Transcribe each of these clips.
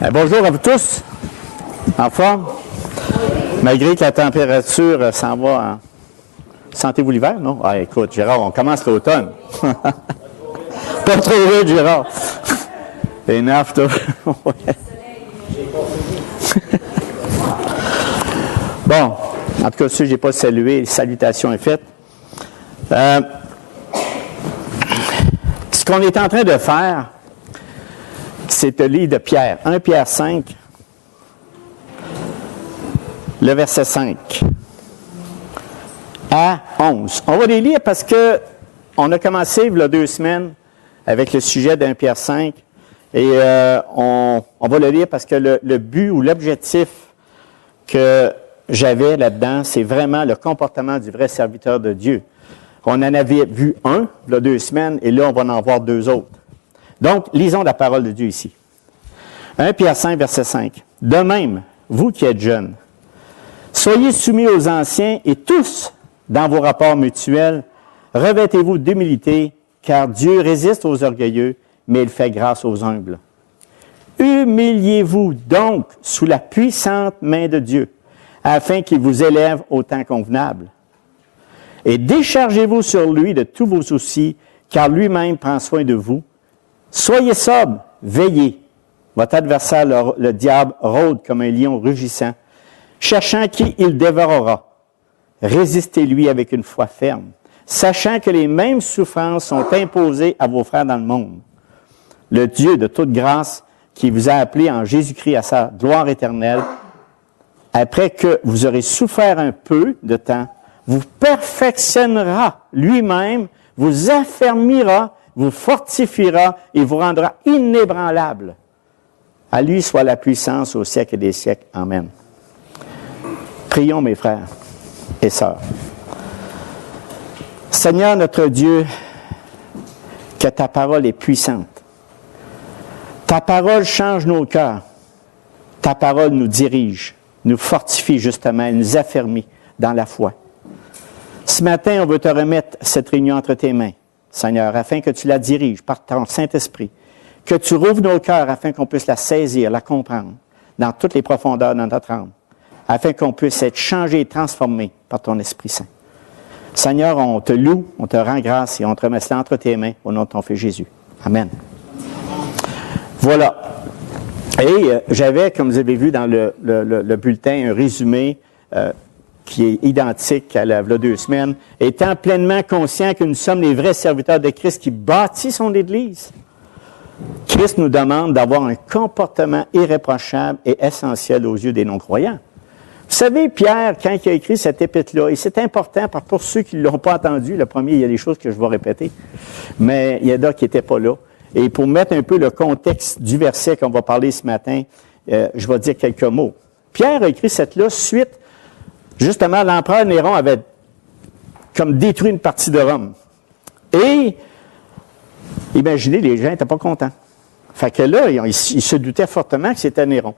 Bonjour à vous tous. En forme? Malgré que la température s'en va. Hein? Sentez-vous l'hiver, non? Ah, écoute, Gérard, on commence l'automne. Pas trop vite, Gérard. Enough, toi. Bon, en tout cas, si je n'ai pas salué, salutations est faite. Ce qu'on est en train de faire, c'est le livre de Pierre, 1 Pierre 5, le verset 5 à 11. On va les lire parce qu'on a commencé il y a 2 semaines avec le sujet d'1 Pierre 5 et on va le lire parce que le but ou l'objectif que j'avais là-dedans, c'est vraiment le comportement du vrai serviteur de Dieu. On en avait vu un il y a 2 semaines et là, on va en voir 2 autres. Donc, lisons la parole de Dieu ici. 1 Pierre 5, verset 5. De même, vous qui êtes jeunes, soyez soumis aux anciens et tous, dans vos rapports mutuels, revêtez-vous d'humilité, car Dieu résiste aux orgueilleux, mais il fait grâce aux humbles. Humiliez-vous donc sous la puissante main de Dieu, afin qu'il vous élève au temps convenable. Et déchargez-vous sur lui de tous vos soucis, car lui-même prend soin de vous. Soyez sobres, veillez. Votre adversaire, le diable, rôde comme un lion rugissant, cherchant qui il dévorera. Résistez-lui avec une foi ferme, sachant que les mêmes souffrances sont imposées à vos frères dans le monde. Le Dieu de toute grâce, qui vous a appelé en Jésus-Christ à sa gloire éternelle, après que vous aurez souffert un peu de temps, vous perfectionnera lui-même, vous affermira, vous fortifiera et vous rendra inébranlable. À lui soit la puissance au siècle des siècles. Amen. Prions, mes frères et sœurs. Seigneur notre Dieu, que ta parole est puissante. Ta parole change nos cœurs. Ta parole nous dirige, nous fortifie justement, elle nous affermit dans la foi. Ce matin, on veut te remettre cette réunion entre tes mains, Seigneur, afin que tu la diriges par ton Saint-Esprit, que tu rouvres nos cœurs afin qu'on puisse la saisir, la comprendre dans toutes les profondeurs de notre âme, afin qu'on puisse être changé et transformé par ton Esprit Saint. Seigneur, on te loue, on te rend grâce et on te remet cela entre tes mains au nom de ton Fils Jésus. Amen. Voilà. Et j'avais, comme vous avez vu dans le bulletin, un résumé qui est identique à la 2 semaines, étant pleinement conscient que nous sommes les vrais serviteurs de Christ qui bâtit son Église. Christ nous demande d'avoir un comportement irréprochable et essentiel aux yeux des non-croyants. Vous savez, Pierre, quand il a écrit cette épître-là, et c'est important pour ceux qui ne l'ont pas entendu, le premier, il y a des choses que je vais répéter, mais il y en a qui n'étaient pas là. Et pour mettre un peu le contexte du verset qu'on va parler ce matin, je vais dire quelques mots. Pierre a écrit cette là suite. Justement, l'empereur Néron avait comme détruit une partie de Rome. Et, imaginez, les gens n'étaient pas contents. Fait que là, ils se doutaient fortement que c'était Néron.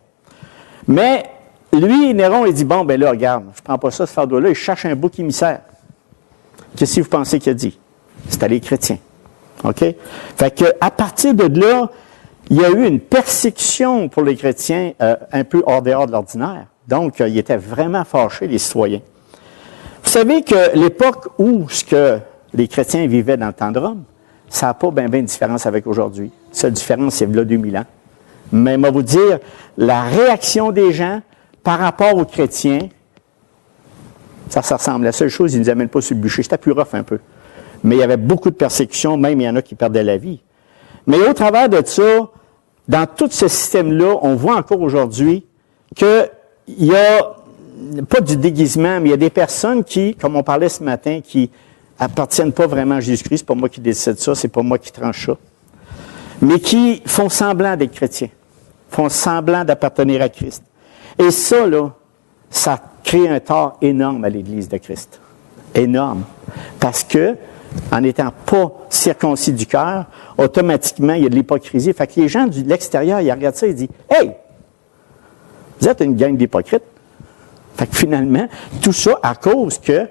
Mais, lui, Néron, il dit, bon, ben là, regarde, je prends pas ça, ce fardeau-là, il cherche un bouc émissaire. Qu'est-ce que vous pensez qu'il a dit? C'était les chrétiens. OK? Fait que, à partir de là, il y a eu une persécution pour les chrétiens un peu hors dehors de l'ordinaire. Donc, ils étaient vraiment fâchés, les citoyens. Vous savez que l'époque où les chrétiens vivaient dans le temps de Rome, ça n'a pas bien de différence avec aujourd'hui. La seule différence, c'est là 2000 ans. Mais on va vous dire, la réaction des gens par rapport aux chrétiens, ça ressemble. La seule chose, ils ne nous amènent pas sur le bûcher. C'était plus rough un peu. Mais il y avait beaucoup de persécutions, même il y en a qui perdaient la vie. Mais au travers de ça, dans tout ce système-là, on voit encore aujourd'hui qu'il y a, pas du déguisement, mais il y a des personnes qui, comme on parlait ce matin, qui appartiennent pas vraiment à Jésus-Christ, c'est pas moi qui décide ça, c'est pas moi qui tranche ça, mais qui font semblant d'être chrétiens, font semblant d'appartenir à Christ. Et ça, là, ça crée un tort énorme à l'Église de Christ. Énorme. Parce que, en n'étant pas circoncis du cœur, automatiquement, il y a de l'hypocrisie. Fait que les gens de l'extérieur, ils regardent ça et ils disent « Hey! Vous êtes une gang d'hypocrites. » Fait que finalement, tout ça à cause que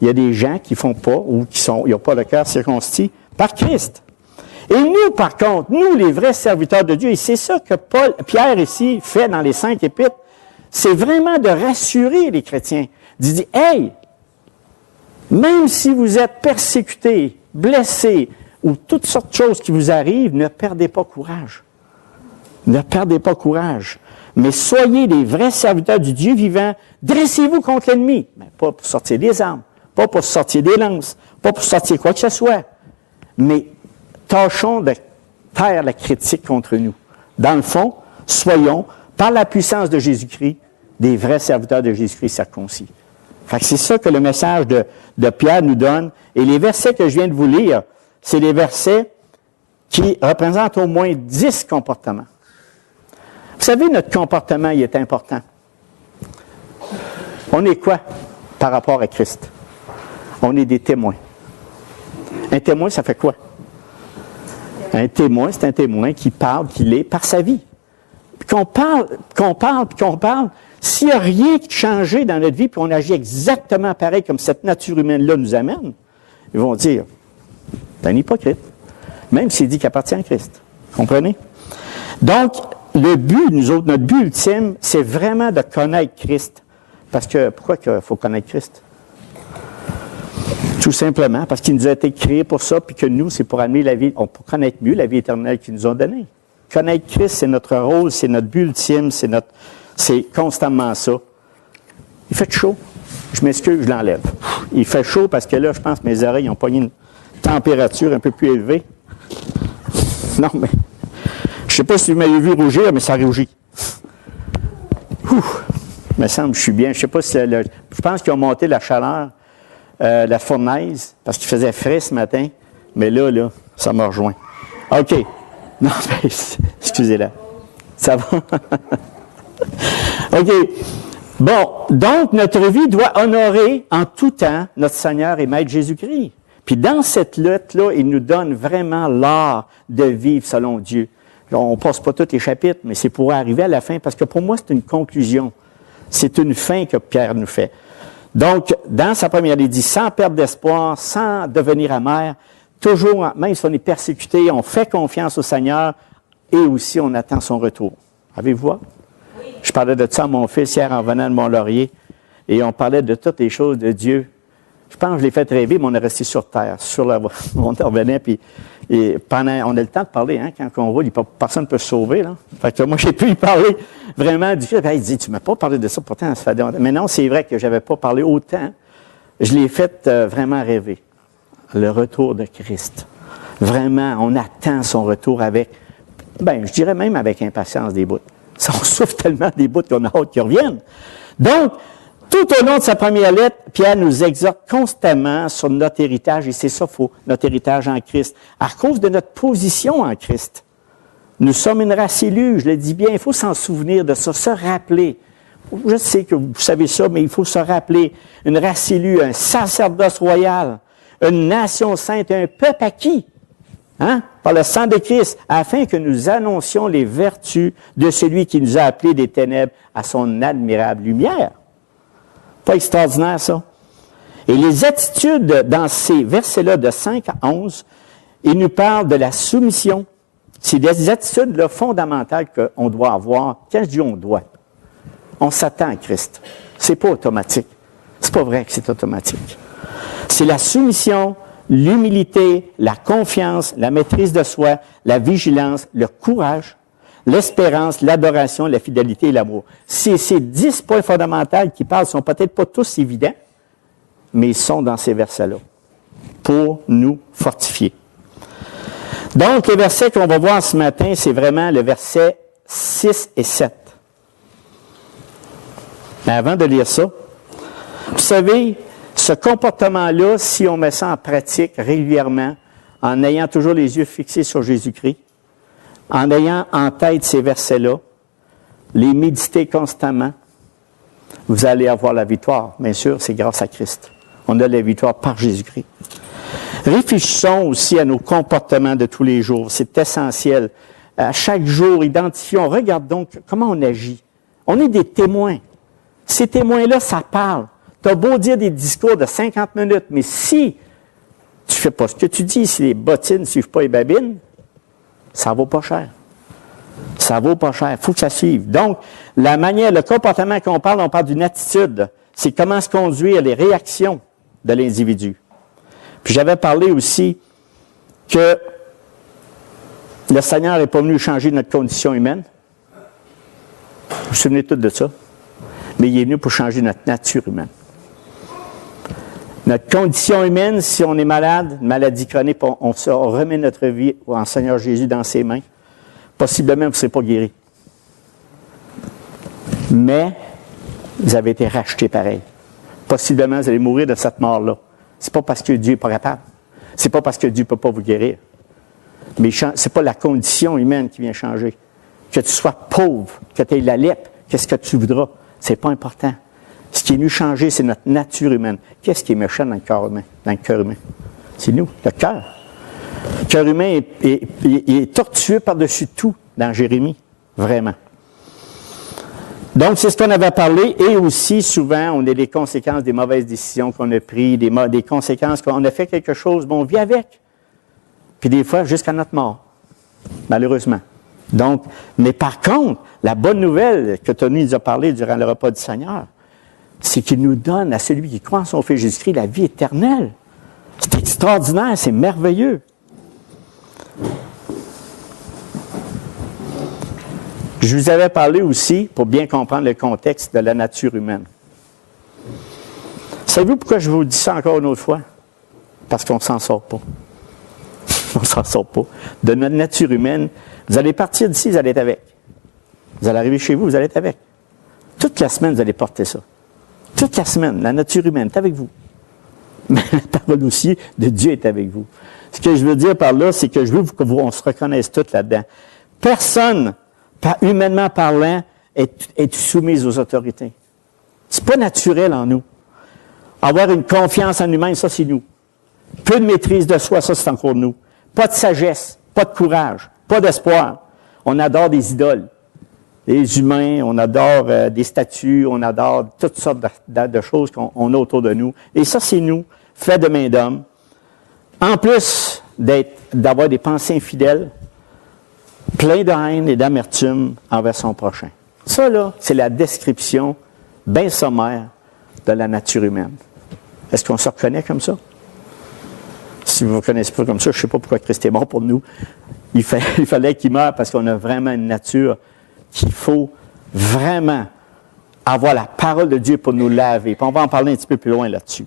il y a des gens qui font pas ou qui n'ont pas le cœur circoncis par Christ. Et nous, par contre, nous, les vrais serviteurs de Dieu, et c'est ça que Pierre ici fait dans les 5 épîtres, c'est vraiment de rassurer les chrétiens. De dire, hey, même si vous êtes persécutés, blessés, ou toutes sortes de choses qui vous arrivent, ne perdez pas courage. Ne perdez pas courage. Mais soyez des vrais serviteurs du Dieu vivant. Dressez-vous contre l'ennemi. Mais pas pour sortir des armes, pas pour sortir des lances, pas pour sortir quoi que ce soit. Mais tâchons de taire la critique contre nous. Dans le fond, soyons, par la puissance de Jésus-Christ, des vrais serviteurs de Jésus-Christ circoncis. Fait que c'est ça que le message de Pierre nous donne. Et les versets que je viens de vous lire, c'est les versets qui représentent au moins 10 comportements. Vous savez, notre comportement, il est important. On est quoi par rapport à Christ? On est des témoins. Un témoin, ça fait quoi? Un témoin, c'est un témoin qui parle, qui l'est par sa vie. Puis qu'on parle, s'il n'y a rien qui changé dans notre vie, puis on agit exactement pareil comme cette nature humaine-là nous amène, ils vont dire, c'est un hypocrite, même s'il dit qu'il appartient à Christ. Comprenez? Donc, le but, nous autres, notre but ultime, c'est vraiment de connaître Christ. Parce que, pourquoi il faut connaître Christ? Tout simplement parce qu'il nous a été créé pour ça, puis que nous, c'est pour amener la vie, pour connaître mieux la vie éternelle qu'il nous a donnée. Connaître Christ, c'est notre rôle, c'est notre but ultime, c'est constamment ça. Il fait chaud. Je m'excuse, je l'enlève. Il fait chaud parce que là, je pense que mes oreilles ont pogné une température un peu plus élevée. Non, mais je ne sais pas si vous m'avez vu rougir, mais ça rougit. Il me semble que je suis bien. Je sais pas si je pense qu'ils ont monté la chaleur, la fournaise, parce qu'il faisait frais ce matin. Mais là, ça m'a rejoint. OK. Non, mais excusez-la. Ça va? OK. Bon, donc notre vie doit honorer en tout temps notre Seigneur et Maître Jésus-Christ. Puis dans cette lutte-là, il nous donne vraiment l'art de vivre selon Dieu. On ne passe pas tous les chapitres, mais c'est pour arriver à la fin, parce que pour moi, c'est une conclusion. C'est une fin que Pierre nous fait. Donc, dans sa première, il dit, sans perdre d'espoir, sans devenir amer, toujours, même si on est persécuté, on fait confiance au Seigneur et aussi on attend son retour. Avez-vous vu? Oui. Je parlais de ça à mon fils hier en venant de Mont-Laurier et on parlait de toutes les choses de Dieu. Je pense que je l'ai fait rêver, mais on est resté sur terre, sur la voie. On revenait, puis on a le temps de parler, hein, quand on roule, personne ne peut se sauver. Là. Fait que moi, j'ai pu y parler vraiment du fait. Il dit, tu ne m'as pas parlé de ça, pourtant, ça fait longtemps. Mais non, c'est vrai que je n'avais pas parlé autant. Je l'ai fait vraiment rêver. Le retour de Christ. Vraiment, on attend son retour avec, je dirais même avec impatience des bouts. Ça, on souffre tellement des bouts qu'on a hâte qu'ils reviennent. Donc, tout au long de sa première lettre, Pierre nous exhorte constamment sur notre héritage, et c'est ça, notre héritage en Christ, à cause de notre position en Christ. Nous sommes une race élue, je le dis bien, il faut s'en souvenir de ça, se rappeler. Je sais que vous savez ça, mais il faut se rappeler. Une race élue, un sacerdoce royal, une nation sainte, un peuple acquis, par le sang de Christ, afin que nous annoncions les vertus de celui qui nous a appelés des ténèbres à son admirable lumière. Pas extraordinaire, ça? Et les attitudes dans ces versets-là de 5 à 11, ils nous parlent de la soumission. C'est des attitudes-là fondamentales qu'on doit avoir. Quand je dis on doit, on s'attend à Christ. C'est pas automatique. C'est pas vrai que c'est automatique. C'est la soumission, l'humilité, la confiance, la maîtrise de soi, la vigilance, le courage, l'espérance, l'adoration, la fidélité et l'amour. Ces 10 points fondamentaux qui parlent ne sont peut-être pas tous évidents, mais ils sont dans ces versets-là pour nous fortifier. Donc, les versets qu'on va voir ce matin, c'est vraiment le verset 6 et 7. Mais avant de lire ça, vous savez, ce comportement-là, si on met ça en pratique régulièrement, en ayant toujours les yeux fixés sur Jésus-Christ, en ayant en tête ces versets-là, les méditer constamment, vous allez avoir la victoire. Bien sûr, c'est grâce à Christ. On a la victoire par Jésus-Christ. Réfléchissons aussi à nos comportements de tous les jours. C'est essentiel. À chaque jour, identifions, regardons comment on agit. On est des témoins. Ces témoins-là, ça parle. Tu as beau dire des discours de 50 minutes, mais si tu ne fais pas ce que tu dis, si les bottines ne suivent pas les babines, Ça vaut pas cher. Ça vaut pas cher. Il faut que ça suive. Donc, la manière, le comportement qu'on parle, on parle d'une attitude. C'est comment se conduire, les réactions de l'individu. Puis j'avais parlé aussi que le Seigneur n'est pas venu changer notre condition humaine. Vous vous souvenez tous de ça? Mais il est venu pour changer notre nature humaine. Notre condition humaine, si on est malade, une maladie chronique, on remet notre vie au Seigneur Jésus dans ses mains. Possiblement, vous ne serez pas guéri. Mais vous avez été racheté pareil. Possiblement, vous allez mourir de cette mort-là. Ce n'est pas parce que Dieu n'est pas capable. Ce n'est pas parce que Dieu ne peut pas vous guérir. Mais ce n'est pas la condition humaine qui vient changer. Que tu sois pauvre, que tu aies la lèpre, qu'est-ce que tu voudras, ce n'est pas important. Ce qui est venu changer, c'est notre nature humaine. Qu'est-ce qui est méchant dans le cœur humain? C'est nous, le cœur. Le cœur humain est tortueux par-dessus tout dans Jérémie, vraiment. Donc, c'est ce qu'on avait parlé, et aussi, souvent, on a des conséquences des mauvaises décisions qu'on a prises, des conséquences qu'on a fait quelque chose, bon, on vit avec. Puis des fois, jusqu'à notre mort, malheureusement. Donc, mais par contre, la bonne nouvelle que Tony nous a parlé durant le repas du Seigneur, c'est qu'il nous donne à celui qui croit en son Fils Jésus-Christ la vie éternelle. C'est extraordinaire, c'est merveilleux. Je vous avais parlé aussi, pour bien comprendre le contexte de la nature humaine. Savez-vous pourquoi je vous dis ça encore une autre fois? Parce qu'on ne s'en sort pas. On ne s'en sort pas. De notre nature humaine, vous allez partir d'ici, vous allez être avec. Vous allez arriver chez vous, vous allez être avec. Toute la semaine, vous allez porter ça. Toute la semaine, la nature humaine est avec vous. Mais la parole aussi de Dieu est avec vous. Ce que je veux dire par là, c'est que je veux qu'on se reconnaisse tous là-dedans. Personne, humainement parlant, est soumise aux autorités. C'est pas naturel en nous. Avoir une confiance en nous-mêmes, ça c'est nous. Peu de maîtrise de soi, ça c'est encore nous. Pas de sagesse, pas de courage, pas d'espoir. On adore des idoles. Les humains, on adore des statues, on adore toutes sortes de choses qu'on a autour de nous. Et ça, c'est nous, fait de main d'homme. En plus d'avoir des pensées infidèles, plein de haine et d'amertume envers son prochain. Ça, là, c'est la description bien sommaire de la nature humaine. Est-ce qu'on se reconnaît comme ça? Si vous ne vous reconnaissez pas comme ça, je ne sais pas pourquoi Christ est mort pour nous. Il fallait qu'il meure parce qu'on a vraiment une nature qu'il faut vraiment avoir la parole de Dieu pour nous laver. Puis on va en parler un petit peu plus loin là-dessus.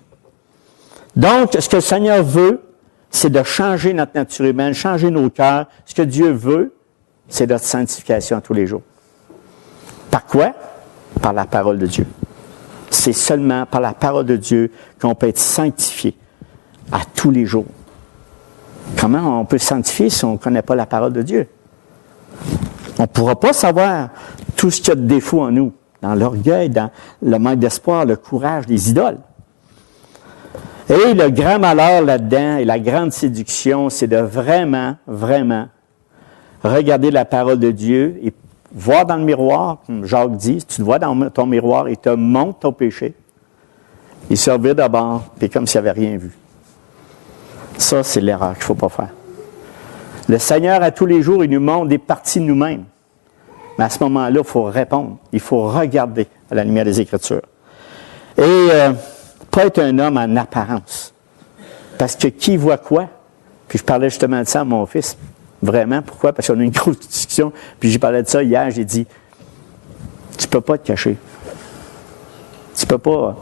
Donc, ce que le Seigneur veut, c'est de changer notre nature humaine, changer nos cœurs. Ce que Dieu veut, c'est notre sanctification tous les jours. Par quoi? Par la parole de Dieu. C'est seulement par la parole de Dieu qu'on peut être sanctifié à tous les jours. Comment on peut se sanctifier si on ne connaît pas la parole de Dieu? On ne pourra pas savoir tout ce qu'il y a de défaut en nous, dans l'orgueil, dans le manque d'espoir, le courage, les idoles. Et le grand malheur là-dedans et la grande séduction, c'est de vraiment, vraiment regarder la parole de Dieu et voir dans le miroir, comme Jacques dit, si tu te vois dans ton miroir et te montres ton péché, et servir d'abord, puis comme s'il n'y avait rien vu. Ça, c'est l'erreur qu'il ne faut pas faire. Le Seigneur, à tous les jours, il nous montre des parties de nous-mêmes. Mais à ce moment-là, il faut répondre. Il faut regarder à la lumière des Écritures. Et pas être un homme en apparence. Parce que qui voit quoi? Puis je parlais justement de ça à mon fils. Vraiment, pourquoi? Parce qu'on a eu une grosse discussion. Puis j'ai parlé de ça hier, j'ai dit, tu ne peux pas te cacher. Tu peux pas.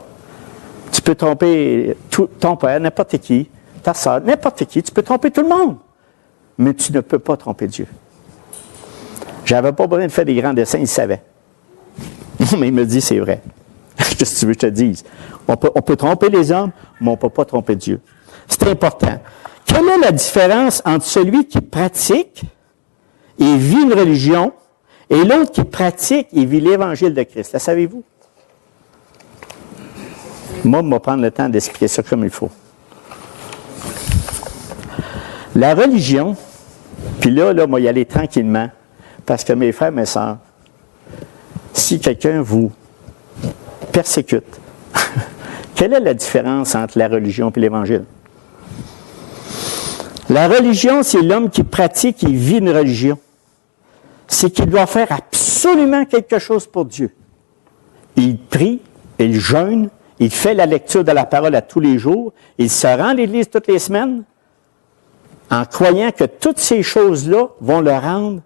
Tu peux tromper ton père, n'importe qui, ta soeur, n'importe qui. Tu peux tromper tout le monde. Mais tu ne peux pas tromper Dieu. J'avais pas besoin de faire des grands dessins, il savait. Mais il me dit, c'est vrai. Qu'est-ce que tu veux que je te dise? On peut tromper les hommes, mais on ne peut pas tromper Dieu. C'est important. Quelle est la différence entre celui qui pratique et vit une religion et l'autre qui pratique et vit l'Évangile de Christ? La savez-vous? Moi, je vais prendre le temps d'expliquer ça comme il faut. La religion, puis là, moi, y aller tranquillement, parce que mes frères, mes sœurs, si quelqu'un vous persécute, quelle est la différence entre la religion et l'Évangile? La religion, c'est l'homme qui pratique et vit une religion. C'est qu'il doit faire absolument quelque chose pour Dieu. Il prie, il jeûne, il fait la lecture de la parole à tous les jours, il se rend à l'Église toutes les semaines, en croyant que toutes ces choses-là vont le rendre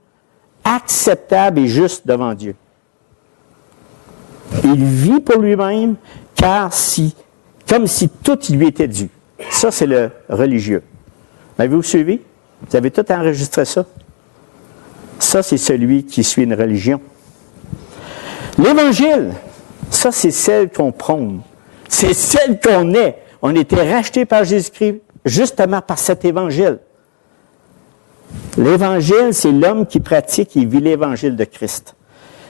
acceptable et juste devant Dieu. Il vit pour lui-même, comme si tout lui était dû. Ça, c'est le religieux. Avez-vous suivi? Vous avez tout enregistré ça? Ça, c'est celui qui suit une religion. L'Évangile, ça, c'est celle qu'on prône. C'est celle qu'on est. On a été rachetés par Jésus-Christ justement par cet Évangile. L'Évangile, c'est l'homme qui pratique et vit l'Évangile de Christ.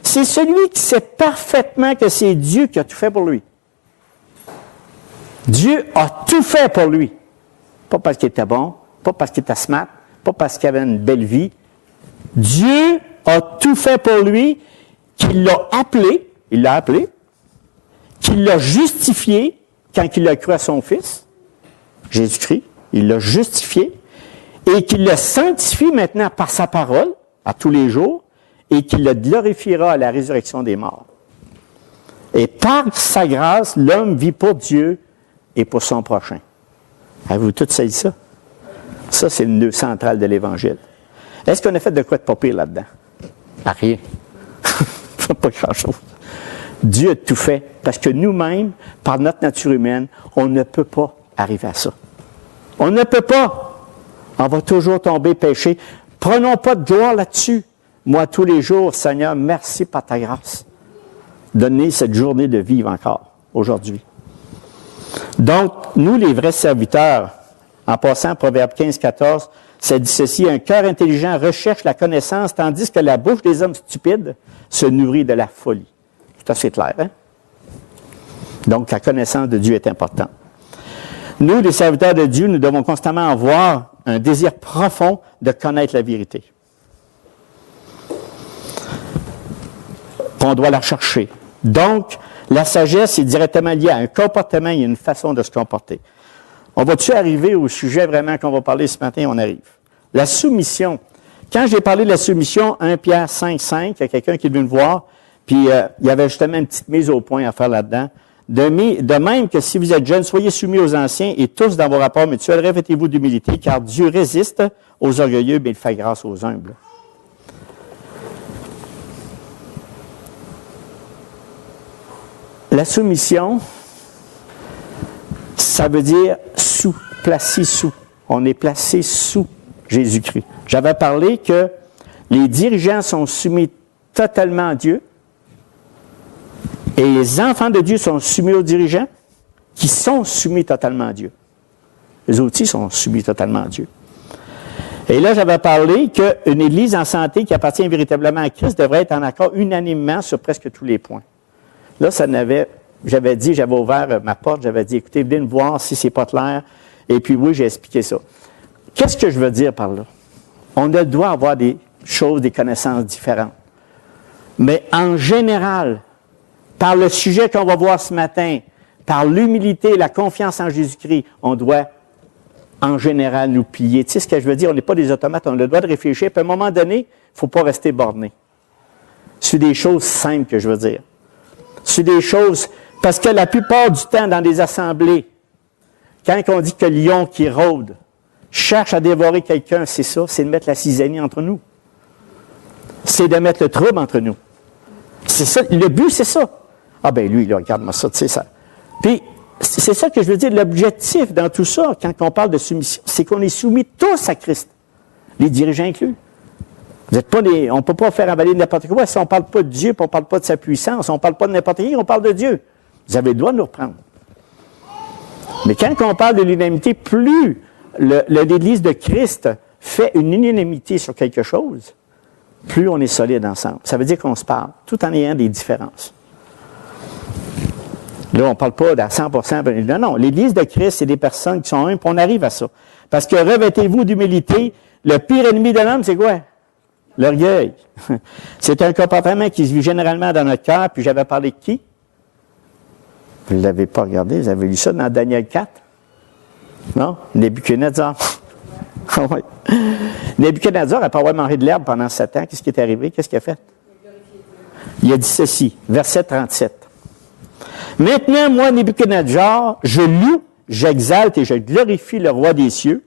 C'est celui qui sait parfaitement que c'est Dieu qui a tout fait pour lui. Dieu a tout fait pour lui. Pas parce qu'il était bon, pas parce qu'il était smart, pas parce qu'il avait une belle vie. Dieu a tout fait pour lui, qu'il l'a appelé, qu'il l'a justifié quand il a cru à son Fils, Jésus-Christ, il l'a justifié, et qu'il le sanctifie maintenant par sa parole, à tous les jours, et qu'il le glorifiera à la résurrection des morts. Et par sa grâce, l'homme vit pour Dieu et pour son prochain. Avez-vous tout saisi ça? Ça, c'est le nœud central de l'Évangile. Est-ce qu'on a fait de quoi de pas pire là-dedans? Ah, rien. Pas grand-chose. Dieu a tout fait, parce que nous-mêmes, par notre nature humaine, on ne peut pas arriver à ça. On ne peut pas. On va toujours tomber péché. Prenons pas de gloire là-dessus. Moi, tous les jours, Seigneur, merci par ta grâce. Donnez cette journée de vivre encore, aujourd'hui. Donc, nous, les vrais serviteurs, en passant à Proverbe 15, 14, ça dit ceci: un cœur intelligent recherche la connaissance, tandis que la bouche des hommes stupides se nourrit de la folie. C'est assez clair, hein? Donc, la connaissance de Dieu est importante. Nous, les serviteurs de Dieu, nous devons constamment avoir un désir profond de connaître la vérité. On doit la chercher. Donc, la sagesse est directement liée à un comportement et une façon de se comporter. On va-tu arriver au sujet vraiment qu'on va parler ce matin? On arrive. La soumission. Quand j'ai parlé de la soumission, 1 Pierre 5, 5, il y a quelqu'un qui est venu me voir, puis il y avait justement une petite mise au point à faire là-dedans. De même que si vous êtes jeunes, soyez soumis aux anciens et tous dans vos rapports mutuels, revêtez-vous d'humilité, car Dieu résiste aux orgueilleux, mais il fait grâce aux humbles. La soumission, ça veut dire sous, placé sous. On est placé sous Jésus-Christ. J'avais parlé que les dirigeants sont soumis totalement à Dieu et les enfants de Dieu sont soumis aux dirigeants qui sont soumis totalement à Dieu. Les outils sont soumis totalement à Dieu. Et là, j'avais parlé qu'une Église en santé qui appartient véritablement à Christ devrait être en accord unanimement sur presque tous les points. Là, j'avais ouvert ma porte, j'avais dit, écoutez, venez me voir si c'est pas clair. Et puis oui, j'ai expliqué ça. Qu'est-ce que je veux dire par là? On doit avoir des choses, des connaissances différentes. Mais en général, par le sujet qu'on va voir ce matin, par l'humilité et la confiance en Jésus-Christ, on doit, en général, nous plier. Tu sais ce que je veux dire? On n'est pas des automates, on a le droit de réfléchir. Puis à un moment donné, il ne faut pas rester borné. C'est des choses simples que je veux dire. C'est des choses... Parce que la plupart du temps, dans des assemblées, quand on dit que le lion qui rôde cherche à dévorer quelqu'un, c'est ça, c'est de mettre la cisanie entre nous. C'est de mettre le trouble entre nous. C'est ça, le but, c'est ça. Ah ben lui, là, regarde-moi ça, tu sais ça. Puis, c'est ça que je veux dire, l'objectif dans tout ça, quand on parle de soumission, c'est qu'on est soumis tous à Christ, les dirigeants inclus. Vous êtes pas on ne peut pas faire avaler n'importe quoi si on ne parle pas de Dieu, puis on ne parle pas de sa puissance, on ne parle pas de n'importe qui, on parle de Dieu. Vous avez le droit de nous reprendre. Mais quand on parle de l'unanimité, plus l'Église de Christ fait une unanimité sur quelque chose, plus on est solide ensemble. Ça veut dire qu'on se parle, tout en ayant des différences. Là, on ne parle pas d'à 100%. Non, l'Église de Christ, c'est des personnes qui sont humbles, puis on arrive à ça. Parce que revêtez-vous d'humilité, le pire ennemi de l'homme, c'est quoi? L'orgueil. C'est un comportement qui se vit généralement dans notre cœur, puis j'avais parlé de qui? Vous ne l'avez pas regardé, vous avez lu ça dans Daniel 4? Non? Nebuchadnezzar. Ouais. Nebuchadnezzar, après avoir mangé de l'herbe pendant 7 ans, qu'est-ce qui est arrivé? Qu'est-ce qu'il a fait? Il a dit ceci, verset 37. Maintenant, moi, Nebuchadnezzar, je loue, j'exalte et je glorifie le roi des cieux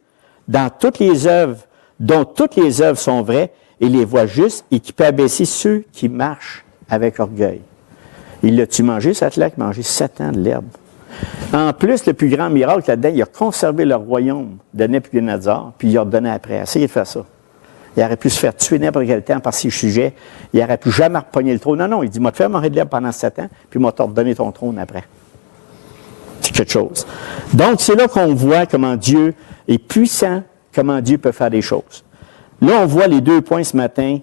dans toutes les œuvres, dont toutes les œuvres sont vraies et les voies justes et qui peut abaisser ceux qui marchent avec orgueil. Il l'a-tu mangé, cette là, qui a mangé 7 ans de l'herbe? En plus, le plus grand miracle là-dedans, il a conservé le royaume de Nebuchadnezzar, puis il a ordonné après. Essayez de faire ça. Il aurait pu se faire tuer n'importe quel temps par ses sujets. Il n'aurait pu jamais repogner le trône. Non, il dit, moi, te faire manger de l'herbe pendant 7 ans, puis moi, t'ordonner ton trône après. C'est quelque chose. Donc, c'est là qu'on voit comment Dieu est puissant, comment Dieu peut faire des choses. Là, on voit les 2 points ce matin.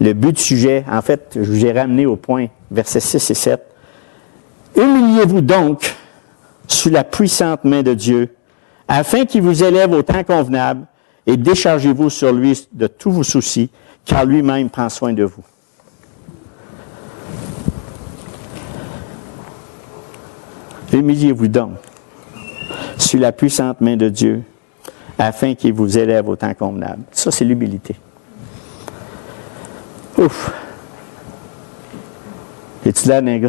Le but du sujet, en fait, je vous ai ramené au point, versets 6 et 7. Humiliez-vous donc sous la puissante main de Dieu, afin qu'il vous élève au temps convenable, et déchargez-vous sur lui de tous vos soucis, car lui-même prend soin de vous. Humiliez-vous donc sous la puissante main de Dieu, afin qu'il vous élève au temps convenable. Ça, c'est l'humilité. Ouf! Es-tu là, d'un gars?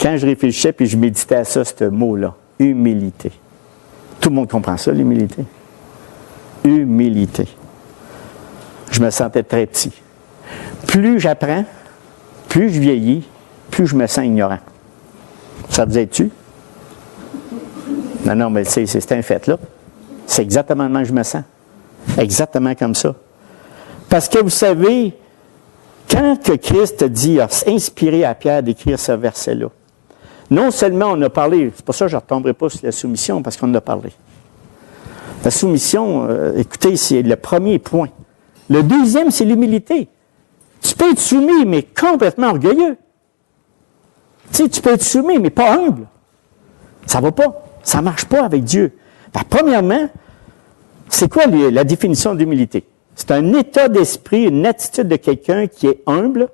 Quand je réfléchissais puis je méditais à ça, ce mot-là, humilité. Tout le monde comprend ça, l'humilité. Humilité. Je me sentais très petit. Plus j'apprends, plus je vieillis, plus je me sens ignorant. Ça te disait-tu? Non, mais c'est un fait, là. C'est exactement le même que je me sens. Exactement comme ça. Parce que vous savez, quand que Christ dit, a inspiré à Pierre d'écrire ce verset-là, non seulement on a parlé, c'est pour ça que je ne retomberai pas sur la soumission, parce qu'on en a parlé. La soumission, écoutez, c'est le premier point. Le deuxième, c'est l'humilité. Tu peux être soumis, mais complètement orgueilleux. Tu sais, tu peux être soumis, mais pas humble. Ça ne va pas. Ça ne marche pas avec Dieu. Ben, premièrement, c'est quoi la définition d'humilité? C'est un état d'esprit, une attitude de quelqu'un qui est humble,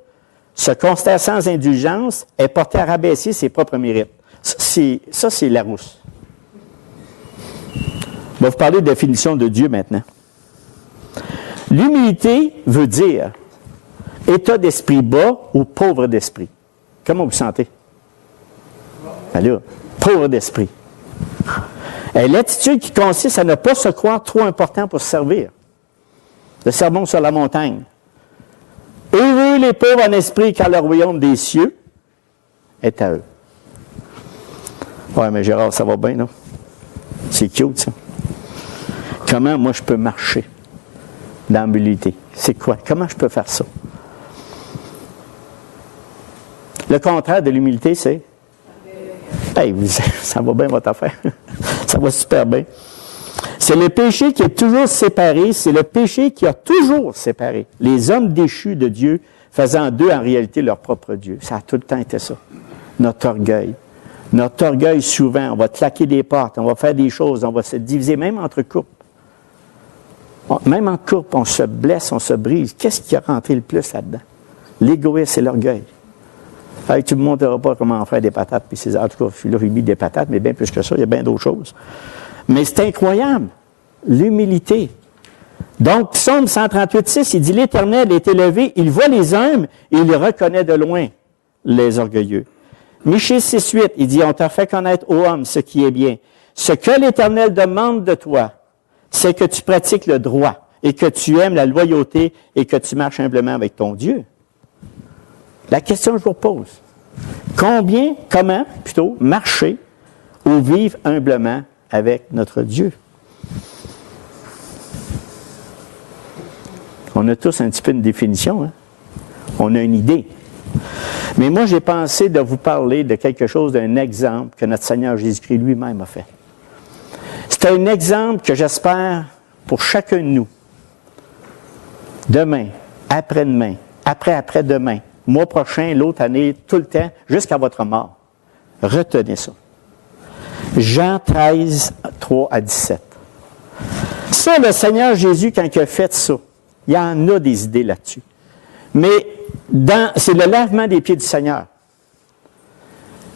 se constate sans indulgence, est porté à rabaisser ses propres mérites. Ça, c'est Larousse. Je vais vous parler de définition de Dieu maintenant. L'humilité veut dire état d'esprit bas ou pauvre d'esprit. Comment vous vous sentez? Alors, pauvre d'esprit. L'attitude qui consiste à ne pas se croire trop important pour se servir. Le sermon sur la montagne. Heureux les pauvres en esprit, car le royaume des cieux est à eux. Ouais, mais Gérard, ça va bien, non? C'est cute, ça. Comment, moi, je peux marcher dans l'humilité? C'est quoi? Comment je peux faire ça? Le contraire de l'humilité, c'est? Hey, ça va bien, votre affaire. Ça va super bien. C'est le péché qui est toujours séparé, c'est le péché qui a toujours séparé les hommes déchus de Dieu, faisant d'eux en réalité leur propre Dieu. Ça a tout le temps été ça. Notre orgueil. Notre orgueil, souvent, on va claquer des portes, on va faire des choses, on va se diviser, même entre couples. Même en couple, on se blesse, on se brise. Qu'est-ce qui a rentré le plus là-dedans? L'égoïsme et l'orgueil. Hey, tu ne me montreras pas comment faire des patates. Puis c'est, en tout cas, je lui ai mis des patates, mais bien plus que ça, il y a bien d'autres choses. Mais c'est incroyable, l'humilité. Donc, Psaume 138:6, il dit, l'Éternel est élevé, il voit les humbles et il reconnaît de loin les orgueilleux. Michée 6:8, il dit, on t'a fait connaître aux hommes ce qui est bien. Ce que l'Éternel demande de toi, c'est que tu pratiques le droit et que tu aimes la loyauté et que tu marches humblement avec ton Dieu. La question que je vous pose, comment marcher ou vivre humblement avec notre Dieu? On a tous un petit peu une définition, hein? On a une idée. Mais moi, j'ai pensé de vous parler de quelque chose, d'un exemple que notre Seigneur Jésus-Christ lui-même a fait. C'est un exemple que j'espère pour chacun de nous. Demain, après-demain, après-après-demain, mois prochain, l'autre année, tout le temps, jusqu'à votre mort. Retenez ça. Jean 13, 3 à 17. Ça, le Seigneur Jésus, quand il a fait ça, il y en a des idées là-dessus. Mais c'est le lavement des pieds du Seigneur.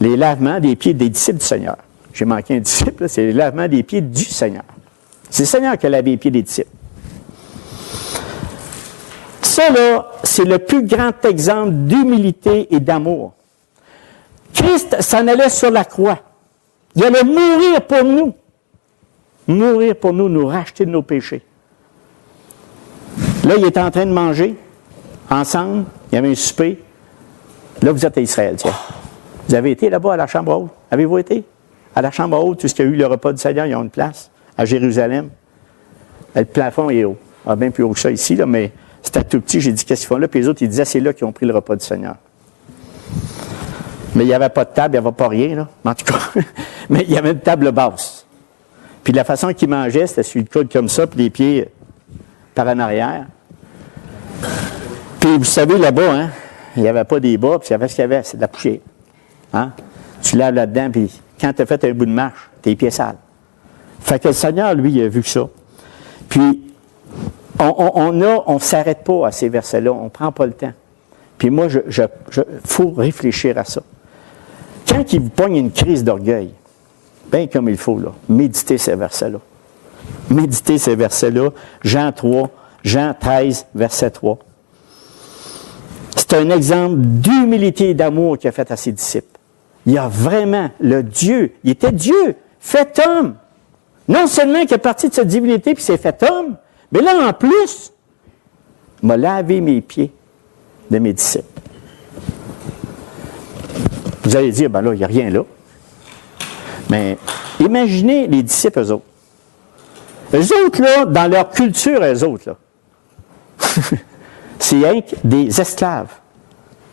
Les lavements des pieds des disciples du Seigneur. J'ai manqué un disciple, c'est le lavement des pieds du Seigneur. C'est le Seigneur qui a lavé les pieds des disciples. Ça, là, c'est le plus grand exemple d'humilité et d'amour. Christ s'en allait sur la croix. Il allait mourir pour nous. Mourir pour nous, nous racheter de nos péchés. Là, il était en train de manger, ensemble, il y avait un souper. Là, vous êtes à Israël, tiens. Vous avez été là-bas à la chambre haute? Avez-vous été? À la chambre haute, tout ce qu'il y a eu le repas du Seigneur, ils ont une place, à Jérusalem. Le plafond est haut. Ah, bien plus haut que ça ici, là, mais c'était tout petit. J'ai dit, qu'est-ce qu'ils font là? Puis les autres, ils disaient, c'est là qu'ils ont pris le repas du Seigneur. Mais il n'y avait pas de table, il n'y avait pas rien, là. En tout cas, mais il y avait une table basse. Puis la façon qu'ils mangeaient, c'était sur le coude comme ça, puis les pieds par en arrière. Puis vous savez, là-bas, hein, il n'y avait pas des bas, puis il y avait ce qu'il y avait, c'est de la poussière. Hein? Tu laves là-dedans, puis quand tu as fait un bout de marche, tes pieds sales. Fait que le Seigneur, lui, il a vu ça. Puis, on ne s'arrête pas à ces versets-là, on ne prend pas le temps. Puis moi, faut réfléchir à ça. Quand il vous pogne une crise d'orgueil, bien comme il faut, là, méditez ces versets-là. Méditez ces versets-là. Jean 3, Jean 13, verset 3. C'est un exemple d'humilité et d'amour qu'il a fait à ses disciples. Il y a vraiment le Dieu, il était Dieu, fait homme. Non seulement qu'il est parti de sa divinité puis s'est fait homme, mais là, en plus, il m'a lavé mes pieds de mes disciples. Vous allez dire, ben là, il n'y a rien là. Mais imaginez les disciples, eux autres. Eux autres, là, dans leur culture, eux autres, là, c'est rien que des esclaves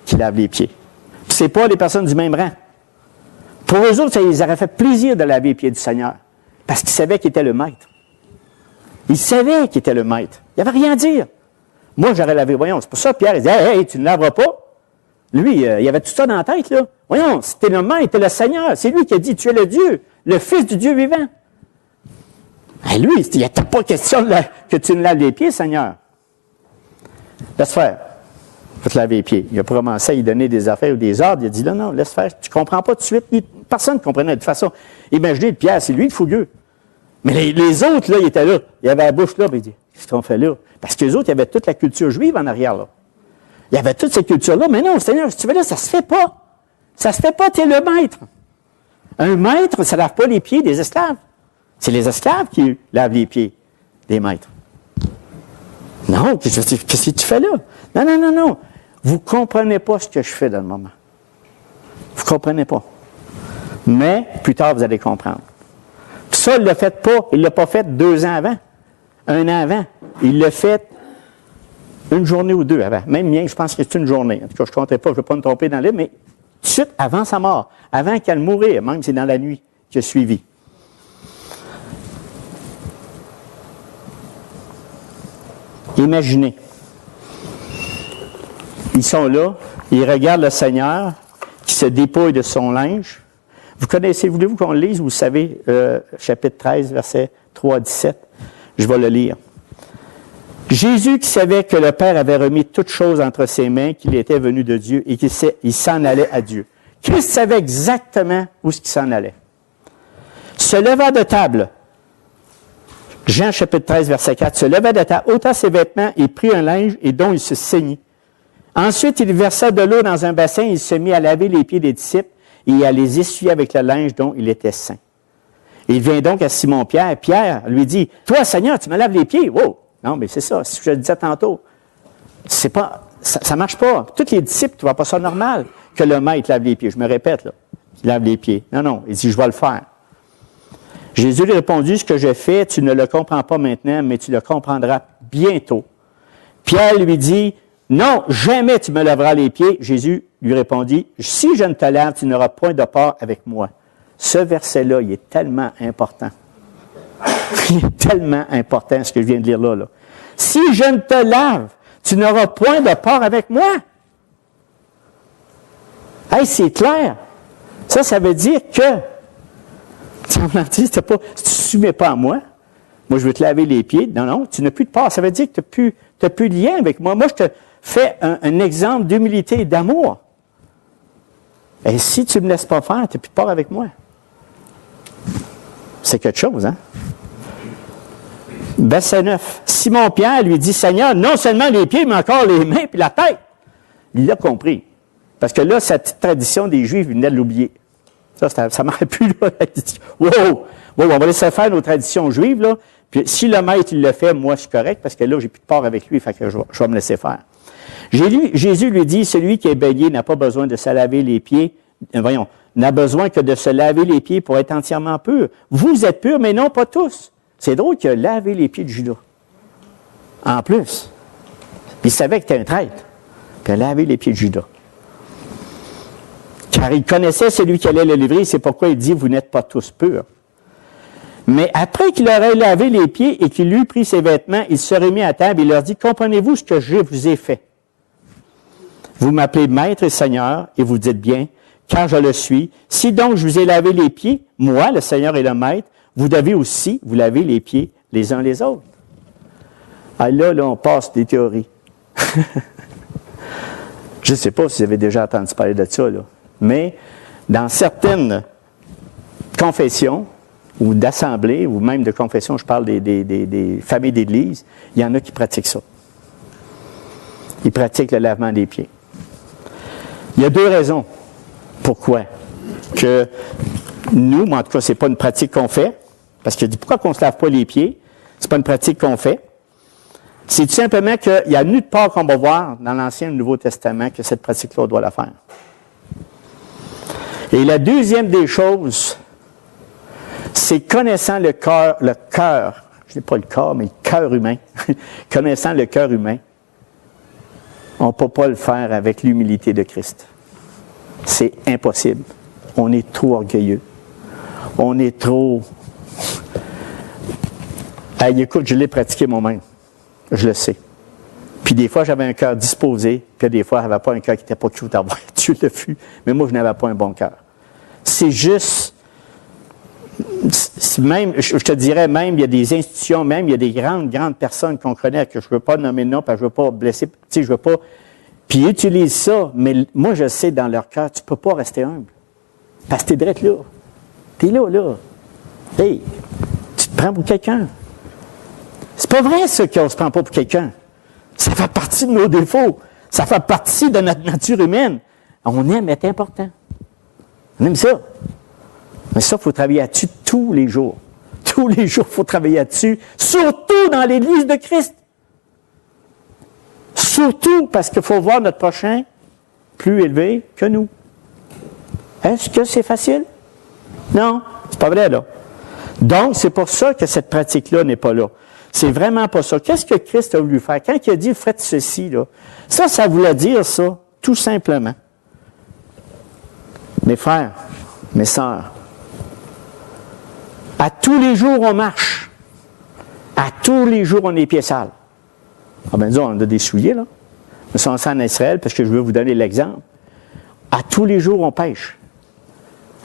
qui lavent les pieds. Puis c'est pas des personnes du même rang. Pour eux autres, ça les aurait fait plaisir de laver les pieds du Seigneur. Parce qu'ils savaient qu'il était le maître. Ils savaient qu'il était le maître. Il n'y avait rien à dire. Moi, j'aurais lavé. Voyons, c'est pour ça que Pierre, il disait, hey, tu ne laveras pas. Lui, il avait tout ça dans la tête, là. Voyons, c'était le maître, c'était le Seigneur. C'est lui qui a dit, tu es le Dieu, le Fils du Dieu vivant. Et lui, il n'était pas question que tu ne laves les pieds, Seigneur. Laisse faire. Faut te laver les pieds. Il a commencé à y donner des affaires ou des ordres. Il a dit, non, laisse faire. Tu ne comprends pas tout de suite. Personne ne comprenait de toute façon. Imaginez, Pierre, c'est lui le fougueux. Mais les autres, là, ils étaient là. Il avait la bouche là, puis il dit, qu'est-ce qu'on fait là? Parce que les autres, il y avait toute la culture juive en arrière, là. Il y avait toute cette culture-là. Mais non, Seigneur, si tu veux là, ça ne se fait pas. Ça ne se fait pas, tu es le maître. Un maître, ça ne lave pas les pieds des esclaves. C'est les esclaves qui lavent les pieds des maîtres. Non, qu'est-ce que tu fais là? Non. Vous ne comprenez pas ce que je fais dans le moment. Vous ne comprenez pas. Mais, plus tard, vous allez comprendre. Puis ça, il ne l'a fait pas. Il ne l'a pas fait 2 ans avant. 1 an avant. Il l'a fait une journée ou 2 avant. Même mien, je pense que c'est une journée. En tout cas, je ne comptais pas, je ne vais pas me tromper dans le livre, mais tout de suite, avant sa mort, avant qu'elle mourir, même c'est dans la nuit qui a suivi. Imaginez. Ils sont là, ils regardent le Seigneur qui se dépouille de son linge. Vous connaissez, voulez-vous qu'on le lise? Vous savez, chapitre 13, versets 3 à 17. Je vais le lire. Jésus qui savait que le Père avait remis toutes choses entre ses mains, qu'il était venu de Dieu et qu'il s'en allait à Dieu. Christ savait exactement où il s'en allait. Se leva de table. Jean chapitre 13, verset 4. Se leva de table, ôta ses vêtements et prit un linge et dont il se ceignit. Ensuite, il versa de l'eau dans un bassin et il se mit à laver les pieds des disciples et à les essuyer avec le linge dont il était saint. Il vient donc à Simon-Pierre. Pierre lui dit, « Toi, Seigneur, tu me laves les pieds? » Wow! Non, mais c'est ça, ce que je le disais tantôt. C'est pas, ça ne marche pas. Tous les disciples ne trouvent pas ça normal que le maître lave les pieds. Je me répète, là. Il lave les pieds. Non. Il dit, « Je vais le faire. » Jésus lui répondit, « Ce que je fais, tu ne le comprends pas maintenant, mais tu le comprendras bientôt. » Pierre lui dit, « Non, jamais tu me laveras les pieds. » Jésus lui répondit, « Si je ne te lave, tu n'auras point de part avec moi. » Ce verset-là, il est tellement important. Il est tellement important, ce que je viens de lire là. Si je ne te lave, tu n'auras point de part avec moi. Hey, c'est clair. Ça veut dire que, si tu ne te soumets pas à moi, moi je veux te laver les pieds. Non, tu n'as plus de part. Ça veut dire que tu n'as plus de lien avec moi. Moi, je te fais un exemple d'humilité et d'amour. Et si tu ne me laisses pas faire, tu n'as plus de part avec moi. C'est quelque chose, hein? Verset 9. Simon-Pierre lui dit, Seigneur, non seulement les pieds, mais encore les mains et la tête. Il l'a compris. Parce que là, cette tradition des Juifs, il venait de l'oublier. Ça m'aurait pu, là. Wow! On va laisser faire nos traditions juives, là. Puis si le maître, il le fait, moi, je suis correct, parce que là, j'ai plus de part avec lui, fait que je vais me laisser faire. Jésus lui dit, celui qui est baigné n'a pas besoin de se laver les pieds. N'a besoin que de se laver les pieds pour être entièrement pur. Vous êtes purs, mais non pas tous. C'est drôle qu'il a lavé les pieds de Judas. En plus. Il savait que c'était un traître. Puis il a lavé les pieds de Judas. Car il connaissait celui qui allait le livrer, c'est pourquoi il dit, vous n'êtes pas tous purs. Mais après qu'il aurait lavé les pieds et qu'il eut pris ses vêtements, il se remit à table et leur dit, comprenez-vous ce que je vous ai fait? Vous m'appelez Maître et Seigneur, et vous dites bien, car je le suis. Si donc je vous ai lavé les pieds, moi, le Seigneur et le Maître, vous devez aussi vous laver les pieds les uns les autres. Ah là, on passe des théories. Je ne sais pas si vous avez déjà entendu parler de ça, là. Mais dans certaines confessions, ou d'assemblées, ou même de confessions, je parle des familles d'église, il y en a qui pratiquent ça. Ils pratiquent le lavement des pieds. Il y a deux raisons pourquoi que nous, mais en tout cas, ce n'est pas une pratique qu'on fait, parce que pourquoi qu'on ne se lave pas les pieds? Ce n'est pas une pratique qu'on fait. C'est tout simplement qu'il y a nulle part qu'on va voir dans l'Ancien et le Nouveau Testament que cette pratique-là, on doit la faire. Et la deuxième des choses, c'est connaissant le cœur, je dis pas le corps, mais le cœur humain, connaissant le cœur humain, on ne peut pas le faire avec l'humilité de Christ. C'est impossible. On est trop orgueilleux. On est trop... Hey, écoute, je l'ai pratiqué moi-même. Je le sais. Puis des fois, j'avais un cœur disposé, puis des fois, je n'avais pas un cœur qui n'était pas cute à voir. Dieu le fut. Mais moi, je n'avais pas un bon cœur. C'est juste... Même, je te dirais même, il y a des institutions, même, il y a des grandes personnes qu'on connaît, que je ne veux pas nommer de nom, parce que je ne veux pas blesser, tu sais, je veux pas... Puis ils utilisent ça, mais moi, je sais, dans leur cœur, tu ne peux pas rester humble. Parce que tu es direct là. Tu es là. Hey, tu te prends pour quelqu'un. C'est pas vrai, ça, qu'on ne se prend pas pour quelqu'un. Ça fait partie de nos défauts. Ça fait partie de notre nature humaine. On aime être important. On aime ça. Mais ça, il faut travailler là-dessus tous les jours. Tous les jours, il faut travailler là-dessus, surtout dans l'Église de Christ. Surtout parce qu'il faut voir notre prochain plus élevé que nous. Est-ce que c'est facile? Non, c'est pas vrai, là. Donc, c'est pour ça que cette pratique-là n'est pas là. C'est vraiment pas ça. Qu'est-ce que Christ a voulu faire? Quand il a dit « faites ceci », là, ça voulait dire ça, tout simplement. Mes frères, mes sœurs, à tous les jours, on marche. À tous les jours, on est pieds sales. Ah ben, disons, on a des souliers, là. Nous sommes en Israël, parce que je veux vous donner l'exemple. À tous les jours, on pêche.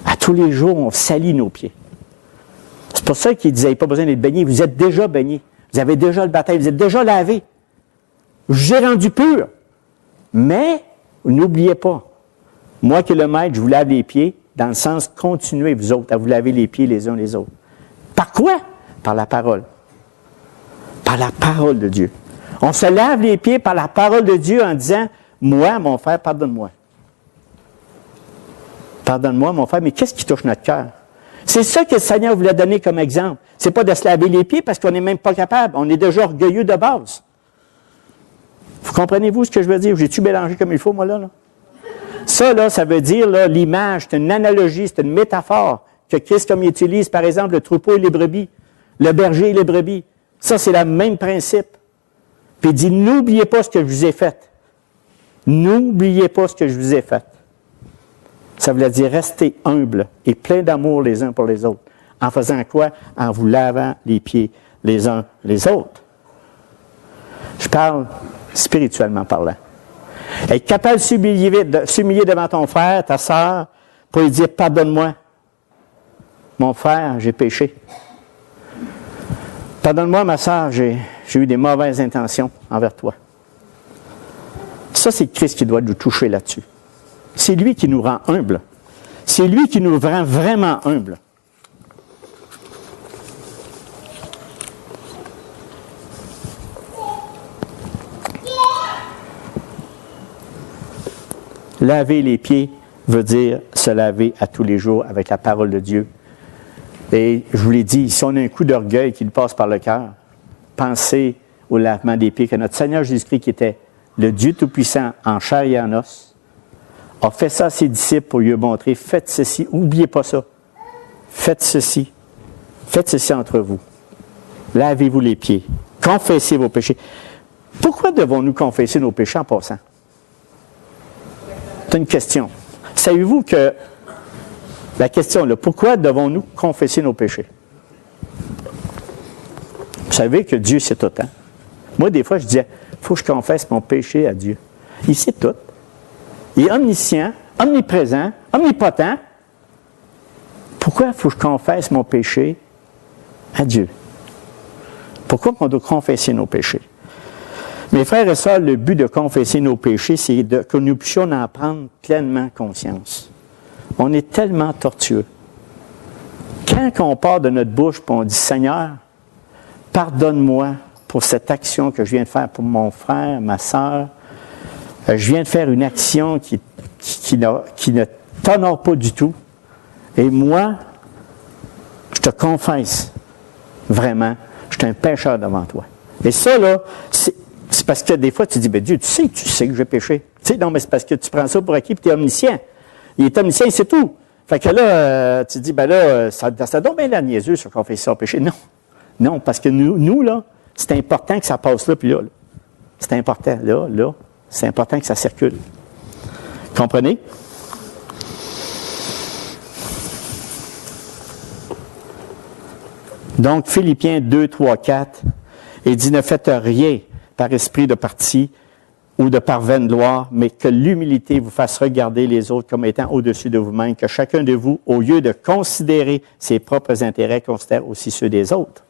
À tous les jours, on salit nos pieds. C'est pour ça qu'il disait, pas besoin d'être baigné. Vous êtes déjà baigné. Vous avez déjà le baptême. Vous êtes déjà lavé. J'ai rendu pur. Mais, n'oubliez pas, moi qui est le maître, je vous lave les pieds, dans le sens, continuez, vous autres, à vous laver les pieds les uns les autres. Par quoi? Par la parole. Par la parole de Dieu. On se lave les pieds par la parole de Dieu en disant, moi, mon frère, pardonne-moi. Pardonne-moi, mon frère, mais qu'est-ce qui touche notre cœur? C'est ça que le Seigneur voulait donner comme exemple. C'est pas de se laver les pieds parce qu'on n'est même pas capable. On est déjà orgueilleux de base. Vous comprenez-vous ce que je veux dire? J'ai-tu mélangé comme il faut, moi, là? Ça, là, ça veut dire, là, l'image, c'est une analogie, c'est une métaphore que Christ, comme il utilise, par exemple, le troupeau et les brebis, le berger et les brebis. Ça, c'est le même principe. Puis il dit, n'oubliez pas ce que je vous ai fait. N'oubliez pas ce que je vous ai fait. Ça veut dire rester humble et plein d'amour les uns pour les autres. En faisant quoi? En vous lavant les pieds les uns les autres. Je parle spirituellement parlant. Être capable de s'humilier devant ton frère, ta sœur, pour lui dire, pardonne-moi. Mon frère, j'ai péché. Pardonne-moi, ma sœur, j'ai eu des mauvaises intentions envers toi. Ça, c'est Christ qui doit nous toucher là-dessus. C'est lui qui nous rend humbles. C'est lui qui nous rend vraiment humbles. Laver les pieds veut dire se laver à tous les jours avec la parole de Dieu. Et je vous l'ai dit, si on a un coup d'orgueil qui nous passe par le cœur, pensez au lavement des pieds, que notre Seigneur Jésus-Christ, qui était le Dieu Tout-Puissant en chair et en os, a fait ça à ses disciples pour lui montrer, faites ceci, n'oubliez pas ça, faites ceci entre vous. Lavez-vous les pieds, confessez vos péchés. Pourquoi devons-nous confesser nos péchés en passant? C'est une question. Savez-vous que la question là, pourquoi devons-nous confesser nos péchés? Vous savez que Dieu sait tout. Hein? Moi, des fois, je disais, il faut que je confesse mon péché à Dieu. Il sait tout. Il est omniscient, omniprésent, omnipotent. Pourquoi il faut que je confesse mon péché à Dieu? Pourquoi on doit confesser nos péchés? Mes frères et sœurs, le but de confesser nos péchés, c'est que nous puissions en prendre pleinement conscience. On est tellement tortueux. Quand on part de notre bouche et on dit « Seigneur, pardonne-moi pour cette action que je viens de faire pour mon frère, ma sœur. Je viens de faire une action qui ne t'honore pas du tout. Et moi, je te confesse, vraiment, je suis un pécheur devant toi. » Et ça, là, c'est parce que des fois, tu dis, ben Dieu, tu sais que j'ai péché. Tu sais, non, mais c'est parce que tu prends ça pour acquis et tu es omniscient. Il est omniscient, c'est tout. Fait que là, tu dis, ben là, ça donne bien la niaiseux sur confesser son péché. Non. Non, parce que nous là, c'est important que ça passe là, puis là. C'est important, là. C'est important que ça circule. Comprenez? Donc, Philippiens 2, 3, 4, il dit, ne faites rien par esprit de parti ou de par vaine gloire, mais que l'humilité vous fasse regarder les autres comme étant au-dessus de vous-même, que chacun de vous, au lieu de considérer ses propres intérêts, considère aussi ceux des autres.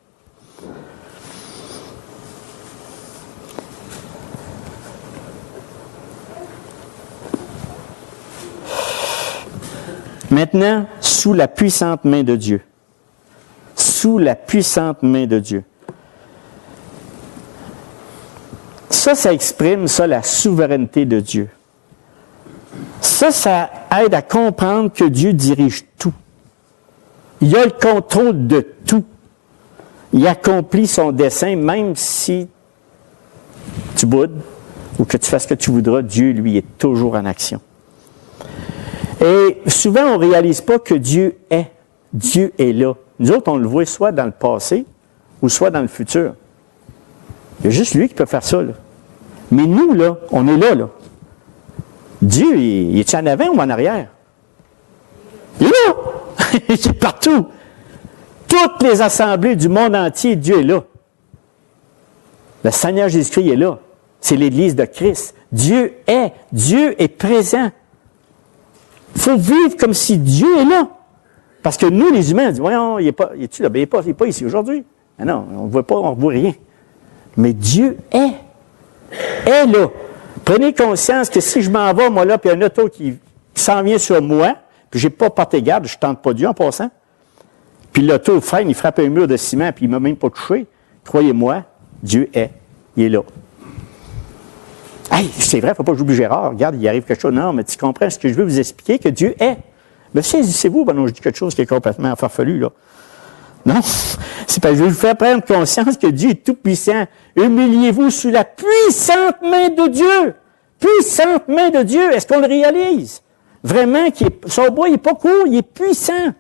Maintenant, sous la puissante main de Dieu. Sous la puissante main de Dieu. Ça exprime, la souveraineté de Dieu. Ça aide à comprendre que Dieu dirige tout. Il a le contrôle de tout. Il accomplit son dessein, même si tu boudes ou que tu fasses ce que tu voudras, Dieu, lui, est toujours en action. Et souvent, on ne réalise pas que Dieu est. Dieu est là. Nous autres, on le voit soit dans le passé ou soit dans le futur. Il y a juste lui qui peut faire ça, là. Mais nous, là, on est là. Dieu, il est-tu en avant ou en arrière? Il est là! Il est partout. Toutes les assemblées du monde entier, Dieu est là. Le Seigneur Jésus-Christ est là. C'est l'Église de Christ. Dieu est présent. Il faut vivre comme si Dieu est là. Parce que nous, les humains, on dit, voyons, il n'est pas ici aujourd'hui. Mais non, on ne voit pas, on ne voit rien. Mais Dieu est là. Prenez conscience que si je m'en vais, moi là, puis il y a un auto qui s'en vient sur moi, puis je n'ai pas porté garde, je ne tente pas Dieu en passant, puis l'auto freine, il frappe un mur de ciment, puis il ne m'a même pas touché. Croyez-moi, Dieu il est là. Hey, c'est vrai, il ne faut pas que j'oublie Gérard. Regarde, il arrive quelque chose. Non, mais tu comprends ce que je veux vous expliquer, que Dieu est. Mais saisissez-vous, non, je dis quelque chose qui est complètement farfelu, là. Non, c'est parce que je vais vous faire prendre conscience que Dieu est tout-puissant. Humiliez-vous sous la puissante main de Dieu. Puissante main de Dieu. Est-ce qu'on le réalise? Vraiment, son bras, il n'est pas court, il est puissant.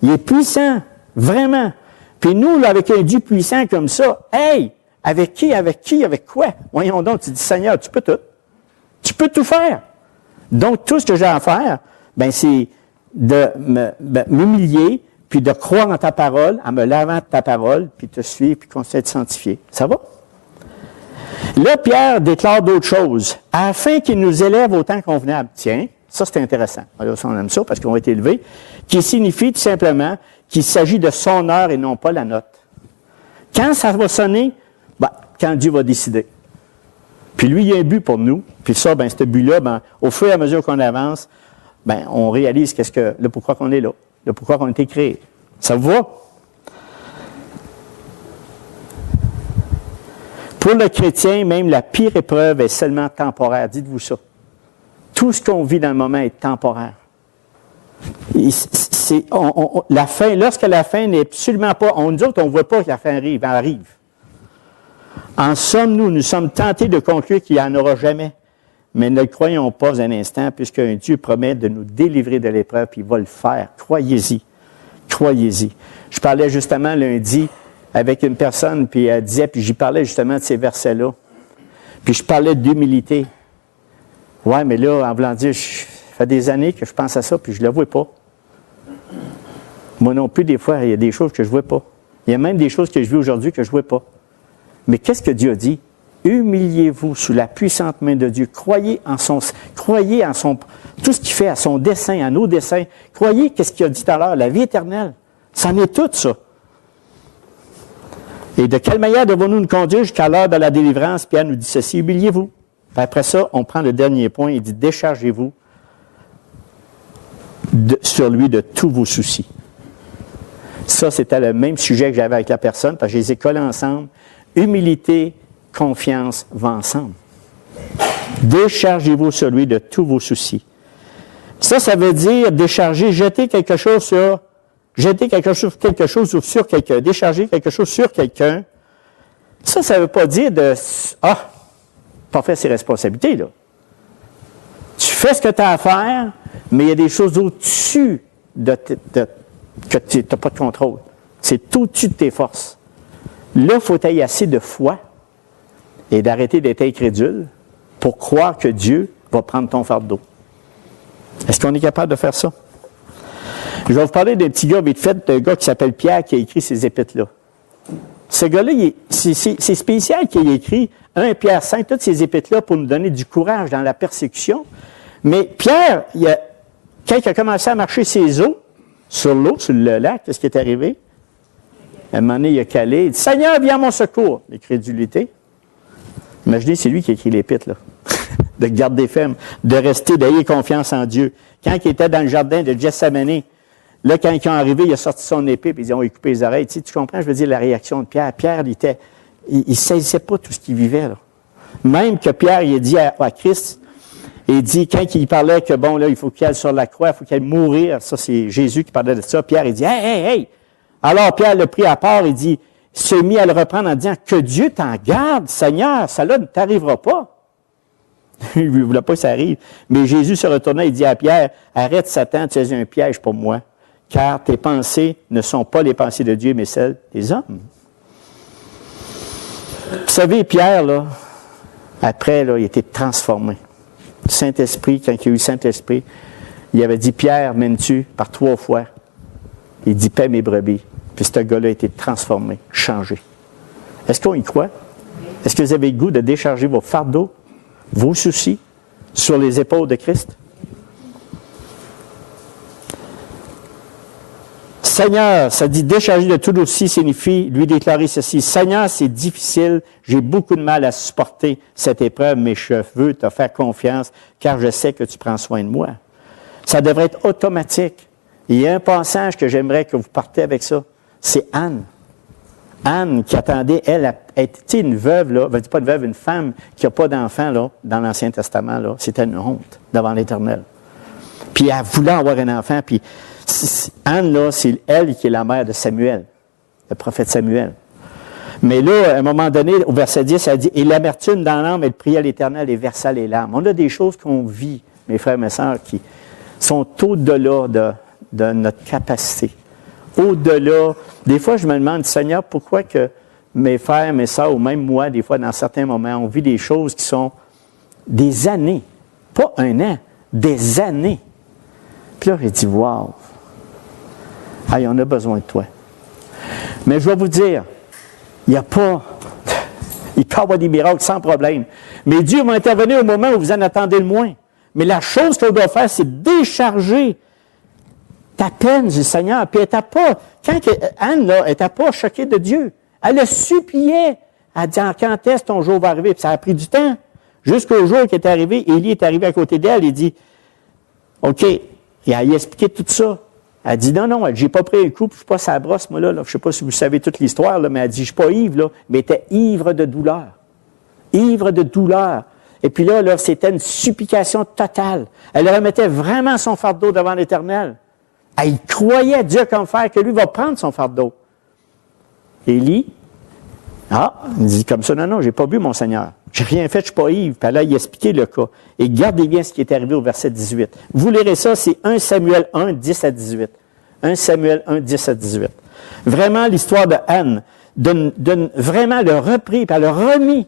Il est puissant, vraiment. Puis nous, là, avec un Dieu puissant comme ça, hey, avec qui, avec quoi? Voyons donc, tu dis, Seigneur, tu peux tout. Tu peux tout faire. Donc, tout ce que j'ai à faire, c'est de m'humilier, puis de croire en ta parole, en me lavant de ta parole, puis te suivre, puis continuer à te sanctifier. Ça va? Là, Pierre déclare d'autres choses, afin qu'il nous élève au temps convenable. Tiens, ça c'est intéressant. Alors, on aime ça parce qu'on va être élevé, qui signifie tout simplement qu'il s'agit de son heure et non pas la nôtre. Quand ça va sonner, quand Dieu va décider. Puis lui, il y a un but pour nous. Puis ça, ce but-là, au fur et à mesure qu'on avance, on réalise le pourquoi qu'on est là, le pourquoi qu'on a été créé. Ça vous va? Pour le chrétien, même la pire épreuve est seulement temporaire. Dites-vous ça. Tout ce qu'on vit dans le moment est temporaire. La fin, lorsque la fin n'est absolument pas... Nous autres, on ne voit pas que la fin arrive. Elle arrive. En somme, nous sommes tentés de conclure qu'il n'y en aura jamais. Mais ne le croyons pas un instant, puisqu'un Dieu promet de nous délivrer de l'épreuve, puis il va le faire. Croyez-y. Croyez-y. Je parlais justement lundi avec une personne, puis elle disait, puis j'y parlais justement de ces versets-là. Puis je parlais d'humilité. Ouais, mais là, en voulant dire, ça fait des années que je pense à ça, puis je ne le vois pas. Moi non plus, des fois, il y a des choses que je ne vois pas. Il y a même des choses que je vis aujourd'hui que je ne vois pas. Mais qu'est-ce que Dieu a dit? Humiliez-vous sous la puissante main de Dieu. Croyez en son, tout ce qu'il fait, à son dessein, à nos desseins. Croyez, qu'est-ce qu'il a dit tout à l'heure, la vie éternelle. C'en est tout, ça. Et de quelle manière devons-nous nous conduire jusqu'à l'heure de la délivrance? Pierre nous dit ceci, humiliez-vous. Puis après ça, on prend le dernier point, il dit, déchargez-vous sur lui de tous vos soucis. Ça, c'était le même sujet que j'avais avec la personne, parce que je les ai collés ensemble. Humilité, confiance vont ensemble. Déchargez-vous sur lui de tous vos soucis. Ça veut dire décharger, jeter quelque chose sur quelqu'un, décharger quelque chose sur quelqu'un. Ça ne veut pas dire pas faire ses responsabilités, là. Tu fais ce que tu as à faire, mais il y a des choses au-dessus que tu n'as pas de contrôle. C'est au-dessus de tes forces. Là, il faut avoir assez de foi et d'arrêter d'être incrédule pour croire que Dieu va prendre ton fardeau. Est-ce qu'on est capable de faire ça? Je vais vous parler d'un petit gars, vite fait, d'un gars qui s'appelle Pierre, qui a écrit ces épîtres-là. Ce gars-là, c'est spécial qu'il ait écrit 1 Pierre 5, toutes ces épîtres-là pour nous donner du courage dans la persécution. Mais Pierre, quand il a commencé à marcher ses eaux, sur l'eau, sur le lac, qu'est-ce qui est arrivé? À un moment donné, il a calé, il dit « Seigneur, viens à mon secours ». L'incrédulité. Imaginez, c'est lui qui a écrit l'épître, là. De garder ferme, de rester, d'avoir confiance en Dieu. Quand il était dans le jardin de Gethsémani, là, quand ils sont arrivés, il a sorti son épée, puis ils ont coupé les oreilles. Tu comprends, je veux dire, la réaction de Pierre. Pierre, il ne saisissait pas tout ce qu'il vivait, là. Même que Pierre, il a dit à Christ, il dit, quand il parlait que, bon, là, il faut qu'il aille sur la croix, il faut qu'il aille mourir, ça, c'est Jésus qui parlait de ça. Pierre, il dit, hey! Alors, Pierre l'a pris à part, il dit, s'est mis à le reprendre en disant, que Dieu t'en garde, Seigneur, ça là ne t'arrivera pas. Il ne voulait pas que ça arrive. Mais Jésus se retournait et dit à Pierre, arrête Satan, tu es un piège pour moi, car tes pensées ne sont pas les pensées de Dieu, mais celles des hommes. Vous savez, Pierre, là, après, là, il était transformé. Saint-Esprit, quand il y a eu Saint-Esprit, il avait dit, Pierre, m'aimes-tu par 3 fois? Il dit, paie mes brebis. Puis ce gars-là a été transformé, changé. Est-ce qu'on y croit? Est-ce que vous avez le goût de décharger vos fardeaux, vos soucis, sur les épaules de Christ? Seigneur, ça dit décharger de tout aussi signifie lui déclarer ceci. Seigneur, c'est difficile, j'ai beaucoup de mal à supporter cette épreuve, mais je veux te faire confiance, car je sais que tu prends soin de moi. Ça devrait être automatique. Il y a un passage que j'aimerais que vous partez avec ça. C'est Anne. Anne qui attendait, elle était une veuve, là, pas une veuve, une femme qui n'a pas d'enfant, là, dans l'Ancien Testament, là. C'était une honte devant l'Éternel. Puis elle voulait avoir un enfant, puis Anne, là, c'est elle qui est la mère de Samuel, le prophète Samuel. Mais là, à un moment donné, au verset 10, elle dit « Et l'amertume dans l'âme, elle pria l'Éternel et versa les larmes. » On a des choses qu'on vit, mes frères et mes sœurs, qui sont au-delà de notre capacité. Au-delà. Des fois, je me demande, Seigneur, pourquoi que mes frères, mes sœurs, ou même moi, des fois, dans certains moments, on vit des choses qui sont des années, pas un an, des années. Puis là, j'ai dit, wow, hey, on a besoin de toi. Mais je vais vous dire, il peut y avoir des miracles sans problème. Mais Dieu va intervenir au moment où vous en attendez le moins. Mais la chose qu'on doit faire, c'est décharger ta peine du Seigneur. Puis elle n'était pas, Anne, là, elle n'était pas choquée de Dieu. Elle le suppliait. Elle dit, quand est-ce que ton jour va arriver? Puis ça a pris du temps. Jusqu'au jour qui est arrivé, Élie est arrivé à côté d'elle, il dit, OK, et elle a expliqué tout ça. Elle dit, non, j'ai pas pris un coup, puis je suis pas sa brosse, moi, là. Je ne sais pas si vous savez toute l'histoire, là, mais elle dit, je suis pas ivre, là, mais elle était ivre de douleur. Ivre de douleur. Et puis là, c'était une supplication totale. Elle remettait vraiment son fardeau devant l'Éternel. Elle croyait, Dieu comme faire, que lui va prendre son fardeau. Élie, il dit comme ça, non, j'ai pas bu, mon Seigneur. J'ai rien fait, je suis pas ivre. Puis là, il a expliqué le cas. Et gardez bien ce qui est arrivé au verset 18. Vous lirez ça, c'est 1 Samuel 1, 10 à 18. 1 Samuel 1, 10 à 18. Vraiment, l'histoire de Anne donne vraiment le repris, puis elle a remis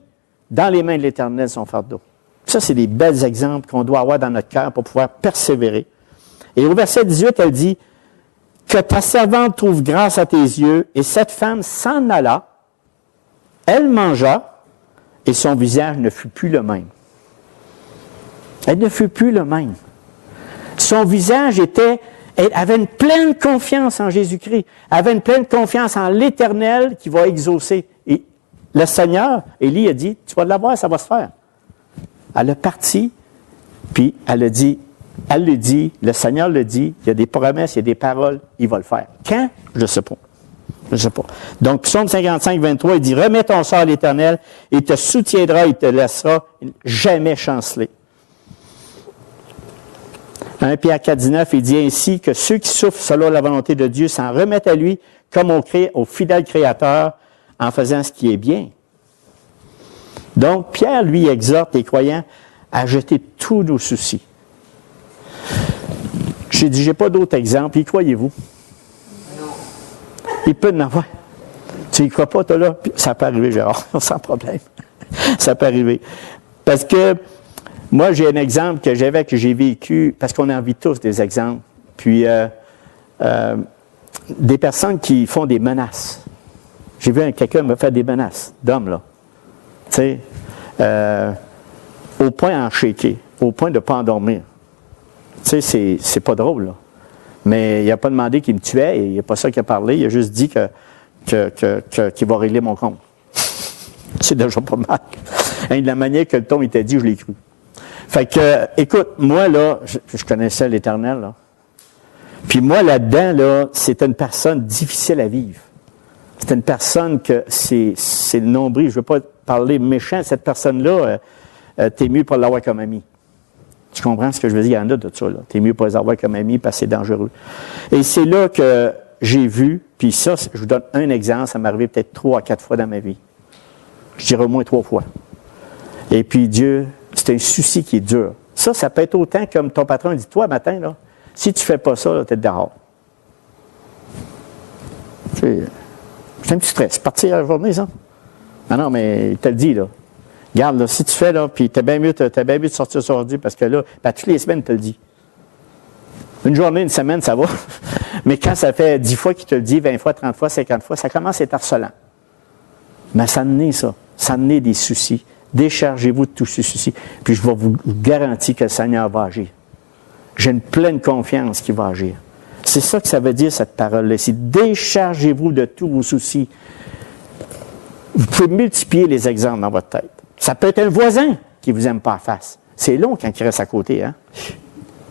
dans les mains de l'Éternel son fardeau. Ça, c'est des bels exemples qu'on doit avoir dans notre cœur pour pouvoir persévérer. Et au verset 18, elle dit, « Que ta servante trouve grâce à tes yeux. » Et cette femme s'en alla, elle mangea, et son visage ne fut plus le même. Elle ne fut plus le même. Son visage elle avait une pleine confiance en Jésus-Christ, avait une pleine confiance en l'Éternel qui va exaucer. Et le Seigneur, Élie a dit, tu vas l'avoir, ça va se faire. Elle est partie, puis elle le dit, le Seigneur le dit, il y a des promesses, il y a des paroles, il va le faire. Quand? Je ne sais pas. Je ne sais pas. Donc, Psaume 55, 23, il dit, remets ton sort à l'Éternel, il te soutiendra, il te laissera jamais chanceler. 1 Pierre 4, 19, il dit ainsi que ceux qui souffrent selon la volonté de Dieu s'en remettent à lui comme au fidèle Créateur en faisant ce qui est bien. Donc, Pierre, lui, exhorte les croyants à jeter tous nos soucis. J'ai dit, j'ai pas d'autres exemples. Y croyez-vous? Il peut en avoir. Tu y crois pas, toi, là? Ça peut arriver, Gérard, sans problème. Ça peut arriver. Parce que moi, j'ai un exemple que j'ai vécu, parce qu'on en vit tous des exemples. Puis, des personnes qui font des menaces. J'ai vu quelqu'un me faire des menaces, d'hommes, là. Tu sais, au point en shaker, au point de ne pas endormir. Tu sais, c'est pas drôle, là. Mais il n'a pas demandé qu'il me tuait, et il n'a pas ça qu'il a parlé, il a juste dit qu'il va régler mon compte. C'est déjà pas mal. Et de la manière que le ton était dit, je l'ai cru. Fait que, écoute, moi, là, je connaissais l'Éternel, là. Puis moi, là-dedans, là, c'était une personne difficile à vivre. C'était une personne que c'est le nombril. Je ne veux pas parler méchant. Cette personne-là, t'es mieux pour l'avoir comme ami. Tu comprends ce que je veux dire? Il y en a de ça, là. T'es mieux pour les avoir comme ami parce que c'est dangereux. Et c'est là que j'ai vu, puis ça, je vous donne un exemple, ça m'est arrivé peut-être 3 à 4 fois dans ma vie. Je dirais au moins 3 fois. Et puis Dieu, c'est un souci qui est dur. Ça peut être autant comme ton patron dit, toi, matin, là, si tu ne fais pas ça, tu es dehors. C'est un petit stress. Partir à la journée, ça? Ah non, mais il te le dit, là. Regarde, là, si tu fais, là, puis t'as bien mieux de sortir aujourd'hui, parce que là, toutes les semaines, il te le dit. Une journée, une semaine, ça va. Mais quand ça fait 10 fois qu'il te le dit, 20 fois, 30 fois, 50 fois, ça commence à être harcelant. Mais ça naît, ça. Ça naît des soucis. Déchargez-vous de tous ces soucis. Puis je vais vous garantir que le Seigneur va agir. J'ai une pleine confiance qu'il va agir. C'est ça que ça veut dire, cette parole-là. C'est déchargez-vous de tous vos soucis. Vous pouvez multiplier les exemples dans votre tête. Ça peut être un voisin qui ne vous aime pas en face. C'est long quand il reste à côté, hein?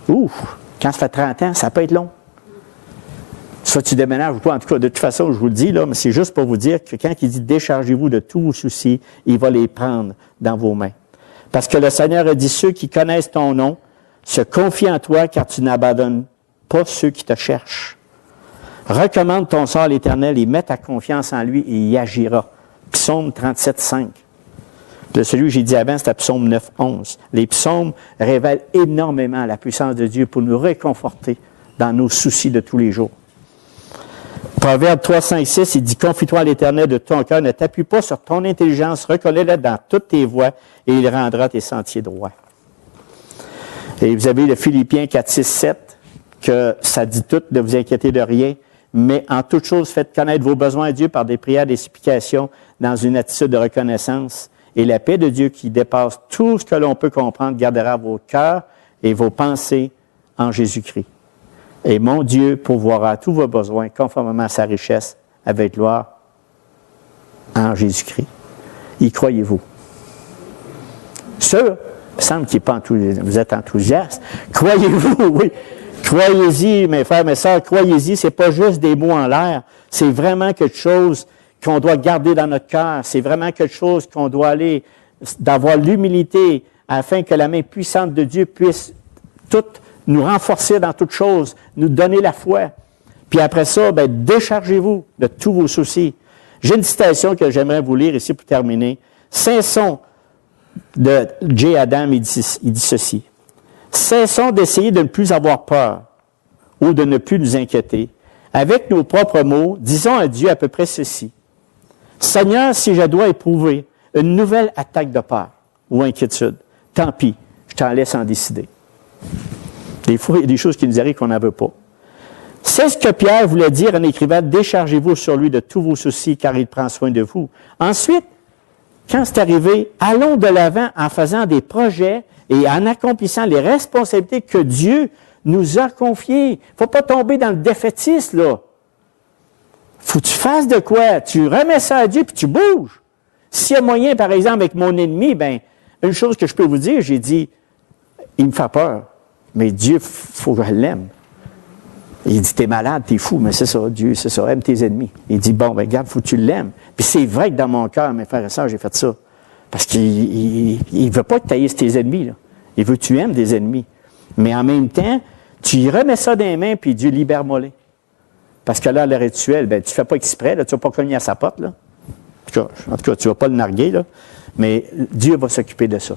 Ouf! Quand ça fait 30 ans, ça peut être long. Soit tu déménages ou pas, en tout cas, de toute façon, je vous le dis, là, mais c'est juste pour vous dire que quand il dit « déchargez-vous de tous vos soucis », il va les prendre dans vos mains. Parce que le Seigneur a dit « ceux qui connaissent ton nom se confient en toi, car tu n'abandonnes pas ceux qui te cherchent. Recommande ton sort à l'Éternel et mets ta confiance en lui et il agira. » Psaume 37, 5. Celui que j'ai dit avant, c'était Psaume 9, 11. Les psaumes révèlent énormément la puissance de Dieu pour nous réconforter dans nos soucis de tous les jours. Proverbe 3, 5, 6, il dit « Confie-toi à l'Éternel de ton cœur, ne t'appuie pas sur ton intelligence, reconnais-le dans toutes tes voies et il rendra tes sentiers droits. » Et vous avez le Philippiens 4, 6, 7, que ça dit tout, ne vous inquiétez de rien, mais en toute chose, faites connaître vos besoins à Dieu par des prières, des supplications, dans une attitude de reconnaissance. Et la paix de Dieu qui dépasse tout ce que l'on peut comprendre gardera vos cœurs et vos pensées en Jésus-Christ. Et mon Dieu pourvoira tous vos besoins conformément à sa richesse avec gloire en Jésus-Christ. Y croyez-vous? Sûr? Il me semble qu'il n'est pas vous êtes enthousiaste. Croyez-vous? Oui. Croyez-y, mes frères, mes sœurs, croyez-y. Ce n'est pas juste des mots en l'air. C'est vraiment quelque chose qu'on doit garder dans notre cœur. C'est vraiment quelque chose qu'on doit aller, d'avoir l'humilité afin que la main puissante de Dieu puisse nous renforcer dans toutes choses, nous donner la foi. Puis après ça, déchargez-vous de tous vos soucis. J'ai une citation que j'aimerais vous lire ici pour terminer. Samson de J. Adam, il dit ceci. « Cessons d'essayer de ne plus avoir peur ou de ne plus nous inquiéter. Avec nos propres mots, disons à Dieu à peu près ceci. Seigneur, si je dois éprouver une nouvelle attaque de peur ou inquiétude, tant pis, je t'en laisse en décider. » Des fois, il y a des choses qui nous arrivent qu'on n'en veut pas. C'est ce que Pierre voulait dire en écrivant « Déchargez-vous sur lui de tous vos soucis, car il prend soin de vous. » Ensuite, quand c'est arrivé, allons de l'avant en faisant des projets et en accomplissant les responsabilités que Dieu nous a confiées. Il ne faut pas tomber dans le défaitisme, là. Faut que tu fasses de quoi? Tu remets ça à Dieu puis tu bouges. S'il y a moyen, par exemple, avec mon ennemi, une chose que je peux vous dire, j'ai dit, il me fait peur, mais Dieu, il faut que je l'aime. Il dit, t'es malade, t'es fou, mais c'est ça, Dieu, c'est ça, aime tes ennemis. Il dit, regarde, faut que tu l'aimes. Puis c'est vrai que dans mon cœur, mes frères et sœurs, j'ai fait ça. Parce qu'il ne veut pas que tu haïsses tes ennemis, là. Il veut que tu aimes des ennemis. Mais en même temps, tu y remets ça dans les mains, puis Dieu libère-moi-les. Parce que là, le rituel, tu ne fais pas exprès, là, tu ne vas pas cogner à sa porte, là. En tout cas, tu ne vas pas le narguer, là. Mais Dieu va s'occuper de ça.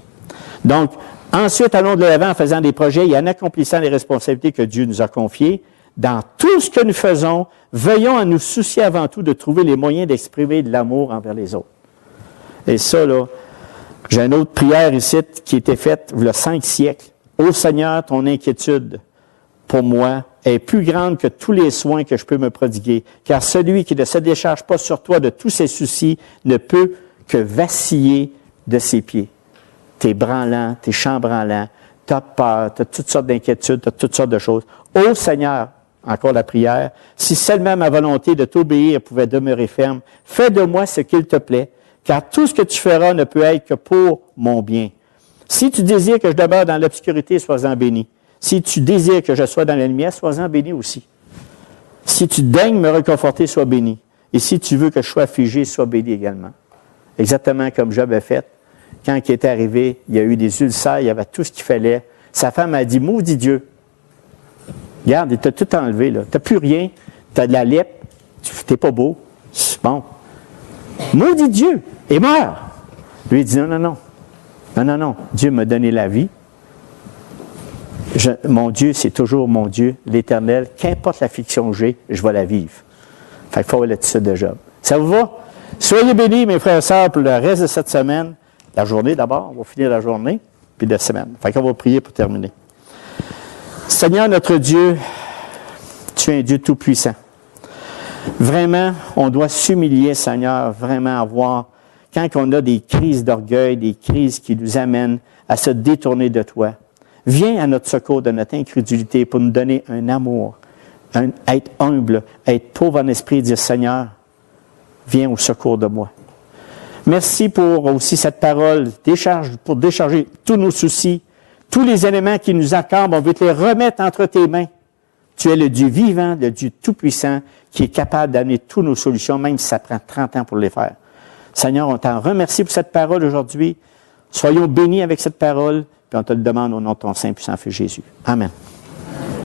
Donc, ensuite, allons de l'avant en faisant des projets et en accomplissant les responsabilités que Dieu nous a confiées. Dans tout ce que nous faisons, veillons à nous soucier avant tout de trouver les moyens d'exprimer de l'amour envers les autres. Et ça, là, j'ai une autre prière ici qui a été faite il y a 5 siècles. « Ô Seigneur, ton inquiétude pour moi est plus grande que tous les soins que je peux me prodiguer, car celui qui ne se décharge pas sur toi de tous ses soucis ne peut que vaciller de ses pieds. » T'es branlant, t'es chambranlant, t'as peur, t'as toutes sortes d'inquiétudes, t'as toutes sortes de choses. « Ô Seigneur, encore la prière, si seulement ma volonté de t'obéir pouvait demeurer ferme, fais de moi ce qu'il te plaît, car tout ce que tu feras ne peut être que pour mon bien. Si tu désires que je demeure dans l'obscurité, sois-en béni. Si tu désires que je sois dans la lumière, sois-en béni aussi. Si tu daignes me réconforter, sois béni. Et si tu veux que je sois figé, sois béni également. » Exactement comme Job a fait. Quand il était arrivé, il y a eu des ulcères, il y avait tout ce qu'il fallait. Sa femme a dit, « Maudit Dieu. Regarde, il t'a tout enlevé, là. Tu n'as plus rien. Tu as de la lèpre. Tu n'es pas beau. Bon. Maudit Dieu. Et meurs. » Lui, il dit, non. Dieu m'a donné la vie. Mon Dieu, c'est toujours mon Dieu, l'Éternel. Qu'importe l'affliction que j'ai, je vais la vivre. Fait qu'il faut avoir l'attitude de Job. Ça vous va? Soyez bénis, mes frères et sœurs, pour le reste de cette semaine. La journée d'abord. On va finir la journée, puis la semaine. Fait qu'on va prier pour terminer. Seigneur notre Dieu, tu es un Dieu tout-puissant. Vraiment, on doit s'humilier, Seigneur, vraiment avoir, quand on a des crises d'orgueil, des crises qui nous amènent à se détourner de toi. Viens à notre secours de notre incrédulité pour nous donner un amour, être humble, être pauvre en esprit et dire, Seigneur, viens au secours de moi. Merci pour aussi cette parole, pour décharger tous nos soucis, tous les éléments qui nous accablent, on veut te les remettre entre tes mains. Tu es le Dieu vivant, le Dieu tout-puissant, qui est capable d'amener toutes nos solutions, même si ça prend 30 ans pour les faire. Seigneur, on t'en remercie pour cette parole aujourd'hui. Soyons bénis avec cette parole, puis on te le demande au nom de ton Saint puissant Fils Jésus. Amen.